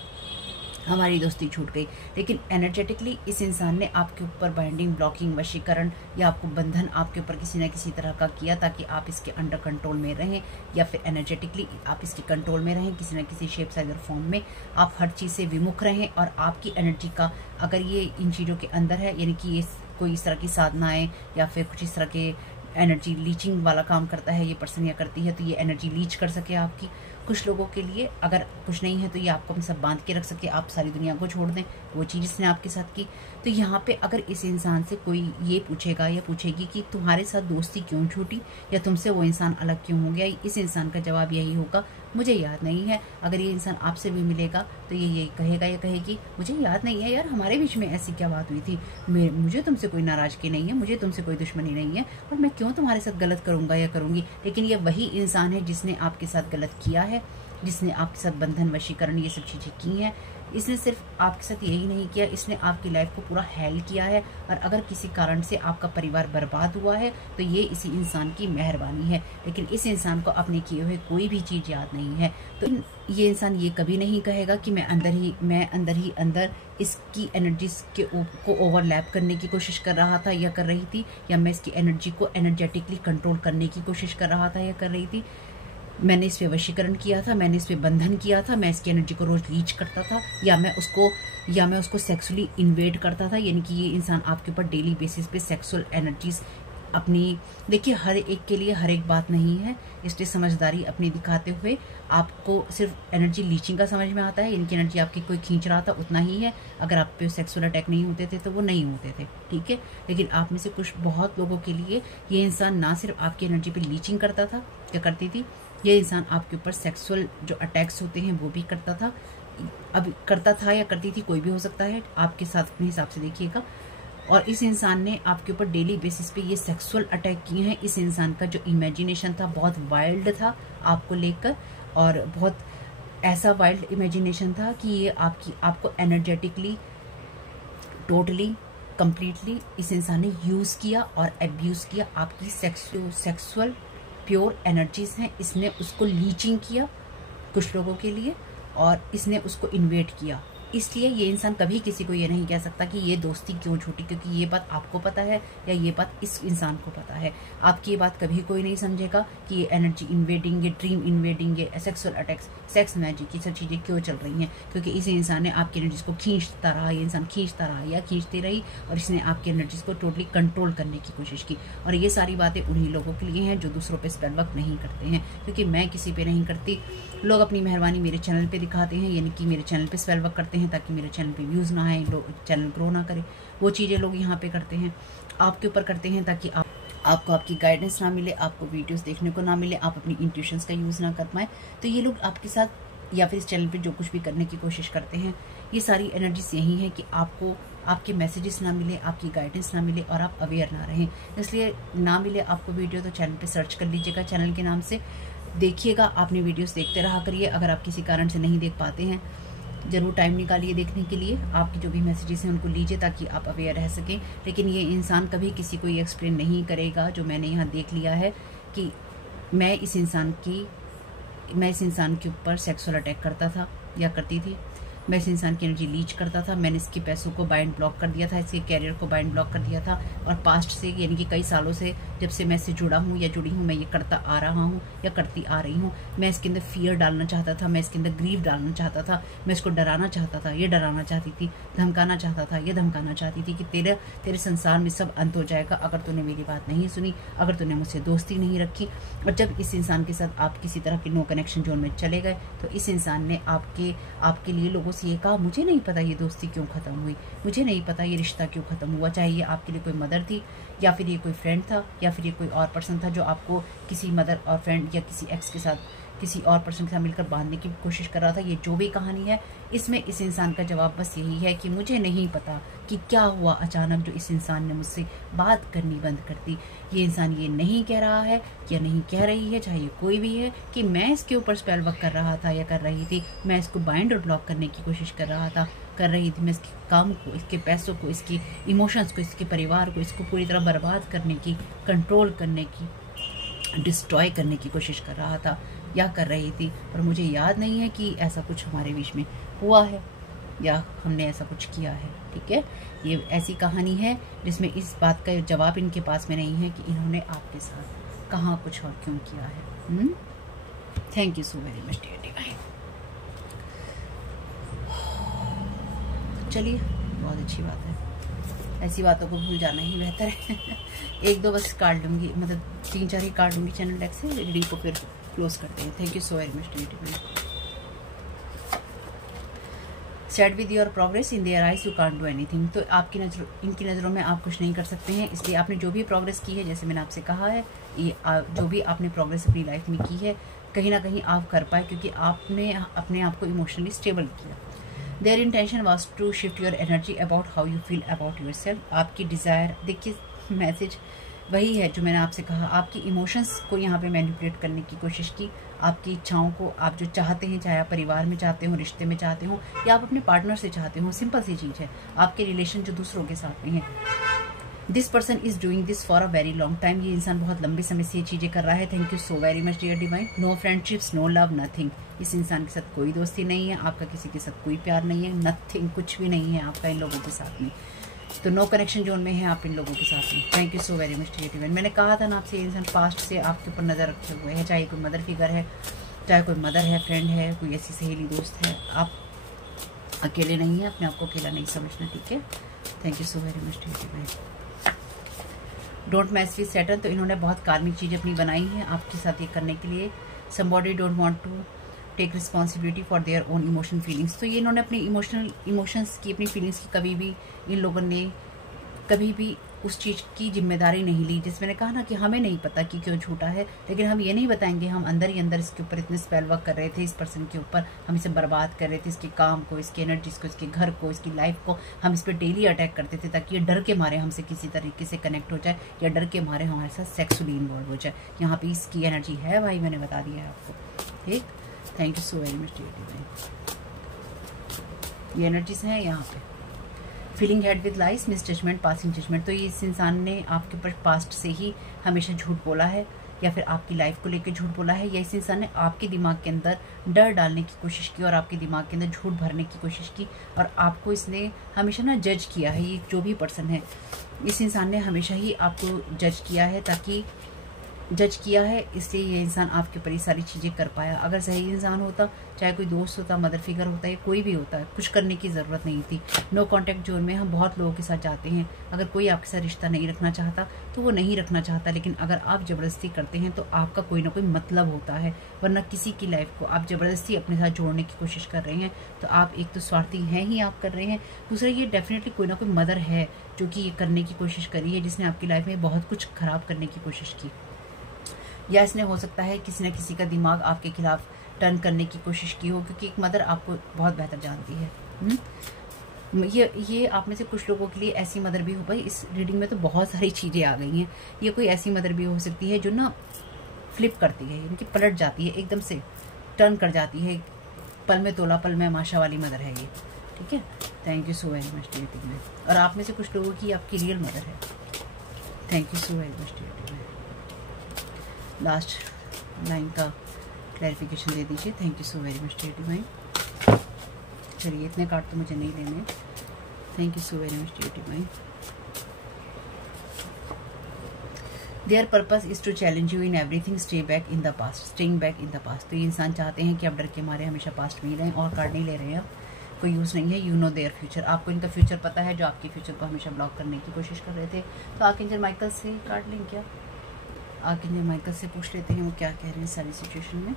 हमारी दोस्ती छूट गई। लेकिन एनर्जेटिकली इस इंसान ने आपके ऊपर बाइंडिंग, ब्लॉकिंग, वशीकरण या आपको बंधन आपके ऊपर किसी न किसी तरह का किया ताकि आप इसके अंडर कंट्रोल में रहें या फिर एनर्जेटिकली आप इसके कंट्रोल में रहें, किसी न किसी शेप, साइज और फॉर्म में आप हर चीज़ से विमुख रहें। और आपकी एनर्जी का अगर ये इन चीज़ों के अंदर है, यानी कि ये कोई इस तरह की साधनाएँ या फिर कुछ इस तरह के एनर्जी लीचिंग वाला काम करता है ये पर्सन या करती है, तो ये एनर्जी लीच कर सके आपकी। कुछ लोगों के लिए अगर कुछ नहीं है तो ये आपको अपने साथ बांध के रख सके, आप सारी दुनिया को छोड़ दें, वो चीज़ इसने आपके साथ की। तो यहाँ पे अगर इस इंसान से कोई ये पूछेगा या पूछेगी कि तुम्हारे साथ दोस्ती क्यों छूटी या तुमसे वो इंसान अलग क्यों हो गया, इस इंसान का जवाब यही होगा मुझे याद नहीं है। अगर ये इंसान आपसे भी मिलेगा तो ये कहेगा या कहेगी मुझे याद नहीं है यार, हमारे बीच में ऐसी क्या बात हुई थी, मुझे तुमसे कोई नाराजगी नहीं है, मुझे तुमसे कोई दुश्मनी नहीं है और मैं क्यों तुम्हारे साथ गलत करूंगा या करूंगी। लेकिन ये वही इंसान है जिसने आपके साथ गलत किया है, जिसने आपके साथ बंधन, वशीकरण, ये सब चीज़ें की हैं। इसने सिर्फ आपके साथ यही नहीं किया, इसने आपकी लाइफ को पूरा हेल किया है। और अगर किसी कारण से आपका परिवार बर्बाद हुआ है तो ये इसी इंसान की मेहरबानी है। लेकिन इस इंसान को अपने किए हुए कोई भी चीज़ याद नहीं है। तो ये इंसान ये कभी नहीं कहेगा कि मैं अंदर ही अंदर इसकी एनर्जीज को ओवरलैप करने की कोशिश कर रहा था या कर रही थी, या मैं इसकी एनर्जी को एनर्जेटिकली कंट्रोल करने की कोशिश कर रहा था या कर रही थी, मैंने इस पे वशीकरण किया था, मैंने इस पे बंधन किया था, मैं इसकी एनर्जी को रोज लीच करता था, या मैं उसको सेक्सुअली इन्वेड करता था। यानी कि ये इंसान आपके ऊपर डेली बेसिस पे सेक्सुअल एनर्जीज अपनी, देखिए हर एक के लिए हर एक बात नहीं है, इसलिए समझदारी अपनी दिखाते हुए आपको सिर्फ एनर्जी लीचिंग का समझ में आता है, यानी कि एनर्जी आपकी कोई खींच रहा था उतना ही है। अगर आप पे सेक्सुअल अटैक नहीं होते थे तो वो नहीं होते थे, ठीक है। लेकिन आप में से कुछ बहुत लोगों के लिए ये इंसान ना सिर्फ आपकी एनर्जी पे लीचिंग करता था या करती थी, ये इंसान आपके ऊपर सेक्सुअल जो अटैक्स होते हैं वो भी करता था, अब करता था या करती थी, कोई भी हो सकता है, आपके साथ अपने हिसाब से देखिएगा। और इस इंसान ने आपके ऊपर डेली बेसिस पे ये सेक्सुअल अटैक किए हैं। इस इंसान का जो इमेजिनेशन था बहुत वाइल्ड था आपको लेकर, और बहुत ऐसा वाइल्ड इमेजिनेशन था कि ये आपको एनर्जेटिकली टोटली कंप्लीटली इस इंसान ने यूज़ किया और एब्यूज़ किया। आपकी सेक्सुअल प्योर एनर्जीज हैं, इसने उसको लीचिंग किया कुछ लोगों के लिए और इसने उसको इन्वेट किया। इसलिए ये इंसान कभी किसी को ये नहीं कह सकता कि ये दोस्ती क्यों छूटी, क्योंकि ये बात आपको पता है या ये बात इस इंसान को पता है। आपकी ये बात कभी कोई नहीं समझेगा कि ये एनर्जी इन्वेडिंग, ये ड्रीम इन्वेडिंग, ये सेक्सुअल अटैक्स, सेक्स मैजिक, ये सब चीज़ें क्यों चल रही हैं, क्योंकि इस इंसान ने आपकी एनर्जीज को खींचता रहा, ये इंसान खींचता रहा या खींचती रही और इसने आपकी एनर्जीज को टोटली कंट्रोल करने की कोशिश की। और ये सारी बातें उन्हीं लोगों के लिए हैं जो दूसरों पर स्पेल वर्क नहीं करते हैं, क्योंकि मैं किसी पे नहीं करती। लोग अपनी मेहरबानी मेरे चैनल पे दिखाते हैं, यानी कि मेरे चैनल पे स्पेल वर्क करते हैं ताकि मेरे चैनल पे व्यूज़ ना आए, चैनल ग्रो ना करे। वो चीज़ें लोग यहाँ पे करते हैं, आपके ऊपर करते हैं ताकि आपको आपकी गाइडेंस ना मिले, आपको वीडियोस देखने को ना मिले, आप अपनी इंट्यूशंस का यूज़ ना कर पाएँ। तो ये लोग आपके साथ या फिर इस चैनल पे जो कुछ भी करने की कोशिश करते हैं, ये सारी एनर्जीज यही है कि आपको आपके मैसेजेस ना मिले, आपकी गाइडेंस ना मिले और आप अवेयर ना रहें। इसलिए ना मिले आपको वीडियो तो चैनल पे सर्च कर लीजिएगा, चैनल के नाम से देखिएगा, आपने वीडियोस देखते रहा करिए। अगर आप किसी कारण से नहीं देख पाते हैं ज़रूर टाइम निकालिए देखने के लिए। आपकी जो भी मैसेजेस हैं उनको लीजिए ताकि आप अवेयर रह सकें। लेकिन ये इंसान कभी किसी को ये एक्सप्लेन नहीं करेगा जो मैंने यहाँ देख लिया है कि मैं इस इंसान के ऊपर सेक्सुअल अटैक करता था या करती थी। मैं इस इंसान की एनर्जी लीच करता था। मैंने इसके पैसों को बाइंड ब्लॉक कर दिया था, इसके कैरियर को बाइंड ब्लॉक कर दिया था। और पास्ट से यानी कि कई सालों से जब से मैं इससे जुड़ा हूँ या जुड़ी हूँ, मैं ये करता आ रहा हूँ या करती आ रही हूँ। मैं इसके अंदर फियर डालना चाहता था, मैं इसके अंदर ग्रीफ डालना चाहता था, मैं इसको डराना चाहता था, ये डराना चाहती थी, धमकाना चाहता था, ये धमकाना चाहती थी कि तेरे संसार में सब अंत हो जाएगा अगर तूने मेरी बात नहीं सुनी, अगर तूने मुझसे दोस्ती नहीं रखी। और जब इस इंसान के साथ आप किसी तरह के नो कनेक्शन जोन में चले गए तो इस इंसान ने आपके लिए लोगों से ये कहा, मुझे नहीं पता ये दोस्ती क्यों खत्म हुई, मुझे नहीं पता ये रिश्ता क्यों खत्म हुआ। चाहे ये आपके लिए कोई मदर थी या फिर ये कोई फ्रेंड था या फिर ये कोई और पर्सन था जो आपको किसी मदर और फ्रेंड या किसी एक्स के साथ, किसी और पर्सन के साथ मिलकर बांधने की कोशिश कर रहा था। ये जो भी कहानी है इसमें इस इंसान का जवाब बस यही है कि मुझे नहीं पता कि क्या हुआ अचानक जो इस इंसान ने मुझसे बात करनी बंद कर दी। ये इंसान ये नहीं कह रहा है या नहीं कह रही है, चाहे ये कोई भी है, कि मैं इसके ऊपर स्पेल वर्क कर रहा था या कर रही थी, मैं इसको बाइंड और ब्लॉक करने की कोशिश कर रहा था, कर रही थी। मैं इसके काम को, इसके पैसों को, इसकी इमोशंस को, इसके परिवार को, इसको पूरी तरह बर्बाद करने की, कंट्रोल करने की, डिस्ट्रॉय करने की कोशिश कर रहा था या कर रही थी। पर मुझे याद नहीं है कि ऐसा कुछ हमारे बीच में हुआ है या हमने ऐसा कुछ किया है। ठीक है, ये ऐसी कहानी है जिसमें इस बात का जवाब इनके पास में नहीं है कि इन्होंने आपके साथ कहाँ कुछ और क्यों किया है। Thank you so very much dear divine. चलिए, बहुत अच्छी बात है, ऐसी बातों को भूल जाना ही बेहतर है। एक दो बस कार्ड लूंगी, मतलब 3-4 ही कार्ड लूंगी चैनल डेक से, रीडिंग को फिर क्लोज करते हैं। Thank you so very much dear divine. Said with your progress in their eyes you can't do anything. तो इनकी नज़रों में आप कुछ नहीं कर सकते हैं, इसलिए आपने जो भी प्रोग्रेस की है, जैसे मैंने आपसे कहा है, ये जो भी आपने प्रोग्रेस अपनी लाइफ में की है कहीं ना कहीं आप कर पाए क्योंकि आपने अपने आप को इमोशनली स्टेबल किया। Their intention was to shift your energy about how you feel about yourself. आपकी डिज़ायर, देखिए मैसेज वही है जो मैंने आपसे कहा, आपकी इमोशंस को यहाँ पे मैनिपुलेट करने की कोशिश की, आपकी इच्छाओं को, आप जो चाहते हैं, चाहे आप परिवार में चाहते हो, रिश्ते में चाहते हो या आप अपने पार्टनर से चाहते हो, सिंपल सी चीज़ है, आपके रिलेशन जो दूसरों के साथ में है। This person is doing this for a very long time. ये इंसान बहुत लंबे समय से ये चीज़ें कर रहा है। Thank you so very much dear divine. No friendships, no love, nothing. इस इंसान के साथ कोई दोस्ती नहीं है, आपका किसी के साथ कोई प्यार नहीं है, नथिंग, कुछ भी नहीं है आपका इन लोगों के साथ में। तो नो कनेक्शन जोन में है आप इन लोगों के साथ में। Thank you so very much dear divine. मैंने कहा था ना आपसे, ये इंसान पास्ट से आपके ऊपर नज़र रखे हुए है, चाहे कोई मदर फिगर है, चाहे कोई मदर है, फ्रेंड है, कोई ऐसी सहेली दोस्त है। आप अकेले नहीं है, अपने आप को अकेला नहीं समझना। ठीक है, thank you so very much dear divine. Don't match with Saturn. तो इन्होंने बहुत कार्मिक चीज़ अपनी बनाई है आपके साथ ये करने के लिए। Somebody don't want to take responsibility for their own emotional feelings. तो ये इन्होंने अपनी इमोशंस की, अपनी फीलिंग्स की कभी भी इन लोगों ने कभी भी उस चीज़ की जिम्मेदारी नहीं ली। जैसे मैंने कहा ना कि हमें नहीं पता कि क्यों झूठा है, लेकिन हम ये नहीं बताएंगे। हम अंदर ही अंदर इसके ऊपर इतने स्पेल वर्क कर रहे थे, इस पर्सन के ऊपर हम इसे बर्बाद कर रहे थे, इसके काम को, इसकी एनर्जीज को, इसके घर को, इसकी लाइफ को हम इस पर डेली अटैक करते थे ताकि ये डर के मारे हमसे किसी तरीके से कनेक्ट हो जाए या डर के मारे हमारे साथ सेक्सुअली इन्वॉल्व हो जाए। यहाँ पे इसकी एनर्जी है भाई, मैंने बता दिया है आपको। ठीक, thank you so very much dear divine. ये एनर्जीज हैं यहाँ पे। Feeling head with lies, misjudgement, passing judgement. तो ये इस इंसान ने आपके ऊपर पास्ट से ही हमेशा झूठ बोला है या फिर आपकी लाइफ को लेकर झूठ बोला है, या इस इंसान ने आपके दिमाग के अंदर डर डालने की कोशिश की और आपके दिमाग के अंदर झूठ भरने की कोशिश की और आपको इसने हमेशा ना जज किया है। ये जो भी पर्सन है, इस इंसान ने हमेशा ही आपको जज किया है, ताकि जज किया है इसलिए ये इंसान आपके ऊपर ये सारी चीज़ें कर पाया। अगर सही इंसान होता, चाहे कोई दोस्त होता, मदर फिगर होता या कोई भी होता है, कुछ करने की ज़रूरत नहीं थी। नो कॉन्टैक्ट जोन में हम बहुत लोगों के साथ जाते हैं। अगर कोई आपके साथ रिश्ता नहीं रखना चाहता तो वो नहीं रखना चाहता, लेकिन अगर आप ज़बरदस्ती करते हैं तो आपका कोई ना कोई मतलब होता है, वरना किसी की लाइफ को आप ज़बरदस्ती अपने साथ जोड़ने की कोशिश कर रहे हैं तो आप एक तो स्वार्थी हैं ही आप कर रहे हैं, दूसरा ये डेफिनेटली कोई ना कोई मदर है जो कि ये करने की कोशिश करी है, जिसने आपकी लाइफ में बहुत कुछ खराब करने की कोशिश की, या इसने हो सकता है किसी न किसी का दिमाग आपके खिलाफ टर्न करने की कोशिश की हो, क्योंकि एक मदर आपको बहुत बेहतर जानती है। ये आप में से कुछ लोगों के लिए ऐसी मदर भी हो, भाई इस रीडिंग में तो बहुत सारी चीज़ें आ गई हैं। ये कोई ऐसी मदर भी हो सकती है जो ना फ्लिप करती है, यानी कि पलट जाती है, एकदम से टर्न कर जाती है पल में तोला पल में माशा वाली मदर है ये, ठीक है। Thank you so very much dear TV. और आप में से कुछ लोगों की आपकी रियल मदर है। Thank you so very much dear TV. Last line का क्लैरिफिकेशन दे दीजिए। Thank you so very much dear TV. चलिए इतने कार्ड तो मुझे नहीं लेने। Thank you so very much dear TV. Their purpose is to challenge you in everything, stay back in the past, staying back in the past. तो ये इंसान चाहते हैं कि आप डर के मारे हमेशा पास्ट में ही रहें और कार्ड नहीं ले रहे हैं आप, कोई यूज़ नहीं है। यू नो देयर फ्यूचर, आपको इनका फ्यूचर पता है जो आपके फ्यूचर को हमेशा ब्लॉक करने की कोशिश कर रहे थे। तो आर्कएंजल माइकल से कार्ड लें क्या? आर्कएंजल माइकल से पूछ लेते हैं वो क्या कह रहे हैं सारी सिचुएशन में।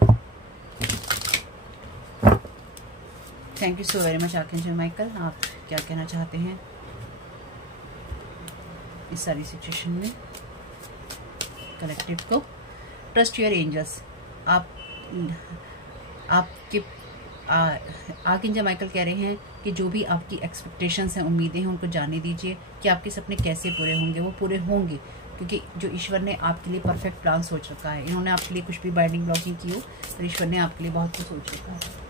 Thank you so very much archangel Michael, आप क्या कहना चाहते हैं इस सारी सिचुएशन में कलेक्टिव को? Trust your angels. आपके आर्कएंजल माइकल कह रहे हैं कि जो भी आपकी एक्सपेक्टेशंस हैं, उम्मीदें हैं, उनको जाने दीजिए कि आपके सपने कैसे पूरे होंगे। वो पूरे होंगे क्योंकि जो ईश्वर ने आपके लिए परफेक्ट प्लान सोच रखा है। इन्होंने आपके लिए कुछ भी बाइंडिंग ब्लॉकिंग की हो तो ईश्वर ने आपके लिए बहुत कुछ सोच रखा है।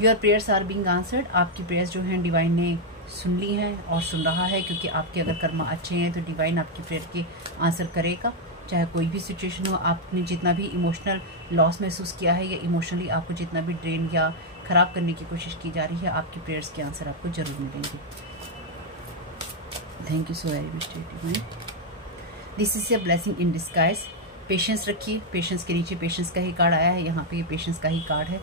Your prayers are being answered. आपकी प्रेयर्स जो हैं डिवाइन ने सुन ली हैं और सुन रहा है, क्योंकि आपके अगर कर्म अच्छे हैं तो डिवाइन आपकी प्रेयर के आंसर करेगा। चाहे कोई भी सिचुएशन हो, आपने जितना भी इमोशनल लॉस महसूस किया है या इमोशनली आपको जितना भी ड्रेन या ख़राब करने की कोशिश की जा रही है, आपकी प्रेयर्स के आंसर आपको जरूर मिलेंगे। Thank you so very much dear. This is a blessing in disguise. Patience रखिए। पेशेंस के नीचे पेशेंस का ही कार्ड आया है, यहाँ पे ये पेशेंस का ही कार्ड है,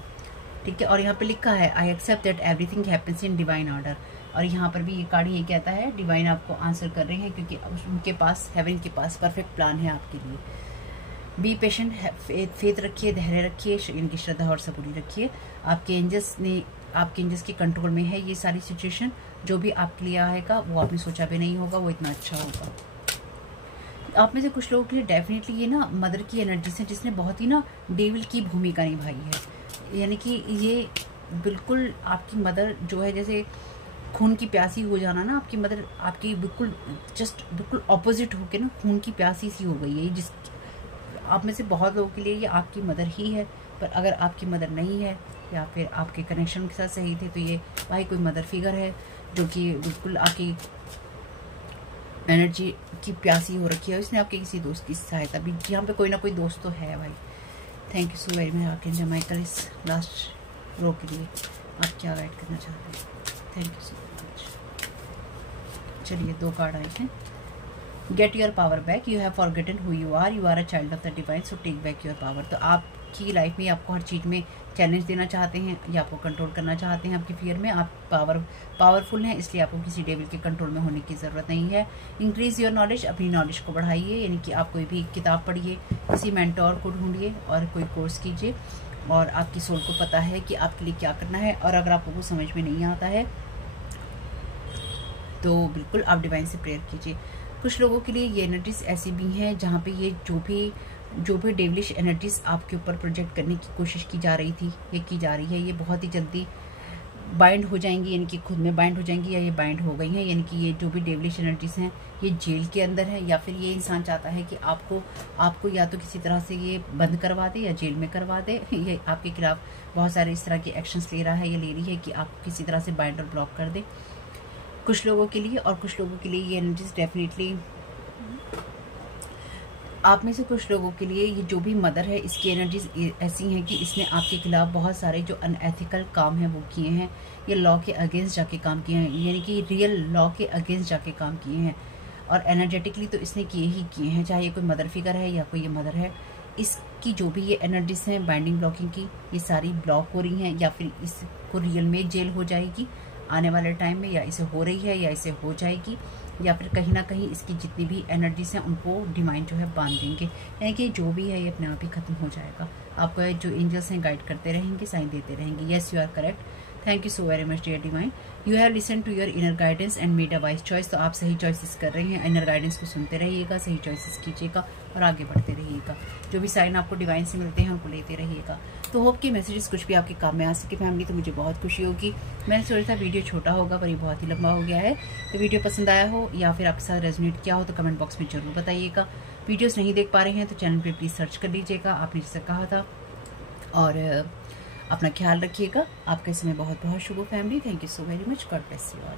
ठीक है। और यहाँ पे लिखा है I accept that everything happens in divine order. और यहाँ पर भी ये कार्ड ये कहता है डिवाइन आपको आंसर कर रहे हैं क्योंकि उनके पास, हेवन के पास परफेक्ट प्लान है आपके लिए। बी पेशेंट, फेथ रखिए, धैर्य रखिए, इनकी श्रद्धा और सबूरी रखिए। आपके एंजल्स के कंट्रोल में है ये सारी सिचुएशन। जो भी आपके लिए आएगा वो आपने सोचा भी नहीं होगा, वो इतना अच्छा होगा। आप में से कुछ लोगों के लिए डेफिनेटली ये ना मदर की एनर्जी से, जिसने बहुत ही ना डेविल की भूमिका निभाई है। यानी कि ये बिल्कुल आपकी मदर जो है, जैसे खून की प्यासी हो जाना ना, आपकी मदर आपकी बिल्कुल ऑपोजिट होके ना खून की प्यासी सी हो गई है। जिस आप में से बहुत लोगों के लिए ये आपकी मदर ही है। पर अगर आपकी मदर नहीं है या फिर आपके कनेक्शन के साथ सही थे तो ये भाई कोई मदर फिगर है जो कि बिल्कुल आपकी एनर्जी की प्यासी हो रखी है। उसने आपके किसी दोस्त की सहायता भी, यहाँ पे कोई ना कोई दोस्त तो है भाई। Thank you so very much archangel Michael इस लास्ट रो के लिए। आप क्या गाइड करना चाहते हैं? Thank you so much. चलिए 2 कार्ड आए हैं। Get your power back, you have forgotten who you are a child of the divine, so take back your power. तो आपकी लाइफ में आपको हर चीज़ में चैलेंज देना चाहते हैं या आपको कंट्रोल करना चाहते हैं आपकी फियर में। आप पावरफुल हैं, इसलिए आपको किसी डेविल के कंट्रोल में होने की ज़रूरत नहीं है। इंक्रीज योर नॉलेज, अपनी नॉलेज को बढ़ाइए। यानी कि आप कोई भी किताब पढ़िए, किसी मेंटोर को ढूंढिए और कोई कोर्स कीजिए। और आपकी सोल को पता है कि आपके लिए क्या करना है। और अगर आपको वो समझ में नहीं आता है तो बिल्कुल आप डिवाइन से प्रेयर कीजिए। कुछ लोगों के लिए ये एनर्जीज ऐसी भी हैं जहाँ पे ये जो भी डेविलिश एनर्जीज आपके ऊपर प्रोजेक्ट करने की कोशिश की जा रही थी, ये की जा रही है, ये बहुत ही जल्दी बाइंड हो जाएंगी। यानी कि खुद में बाइंड हो जाएंगी या ये बाइंड हो गई हैं। यानी कि ये जो भी डेविलिश एनर्जीज हैं ये जेल के अंदर है, या फिर ये इंसान चाहता है कि आपको या तो किसी तरह से ये बंद करवा दे या जेल में करवा दे। ये आपके खिलाफ बहुत सारे इस तरह के एक्शंस ले रहा है, ये ले रही है कि आपको किसी तरह से बाइंड और ब्लॉक कर दे कुछ लोगों के लिए। और कुछ लोगों के लिए ये एनर्जीज डेफिनेटली, आप में से कुछ लोगों के लिए ये जो भी मदर है इसकी एनर्जीज ऐसी हैं कि इसने आपके खिलाफ बहुत सारे जो अनएथिकल काम हैं वो किए हैं। ये लॉ के अगेंस्ट जाके काम किए हैं, यानी कि रियल लॉ के अगेंस्ट जाके काम किए हैं। और एनर्जेटिकली तो इसने किए ही किए हैं, चाहे ये कोई मदर फिगर है या कोई ये मदर है। इसकी जो भी ये एनर्जीज हैं बाइंडिंग ब्लॉकिंग की, ये सारी ब्लॉक हो रही हैं या फिर इसको रियल में जेल हो जाएगी आने वाले टाइम में, या इसे हो रही है या इसे हो जाएगी, या फिर कहीं ना कहीं इसकी जितनी भी एनर्जीज हैं उनको डिवाइन जो है बांध देंगे। यानी कि जो भी है ये अपने आप ही खत्म हो जाएगा। आपको जो एंजल्स हैं गाइड करते रहेंगे, साइन देते रहेंगे। Yes you are correct. Thank you so very much dear divine. You have listen to your inner guidance and made a wise choice. तो आप सही चॉइसेस कर रहे हैं। इनर गाइडेंस को सुनते रहिएगा, सही चॉइसेस कीजिएगा और आगे बढ़ते रहिएगा। जो भी साइन आपको डिवाइन से मिलते हैं उनको लेते रहिएगा। तो होप कि मैसेजेस कुछ भी आपके काम में आ सके फैमिली, तो मुझे बहुत खुशी होगी। मैंने सोचा था वीडियो छोटा होगा पर ये बहुत ही लंबा हो गया है। तो वीडियो पसंद आया हो या फिर आपके साथ रेजोनेट किया हो तो कमेंट बॉक्स में जरूर बताइएगा। वीडियोस नहीं देख पा रहे हैं तो चैनल पे प्लीज़ सर्च कर लीजिएगा। आपने जैसे कहा था और अपना ख्याल रखिएगा। आपका इसमें बहुत बहुत शुभ family. Thank you so very much. God bless you all.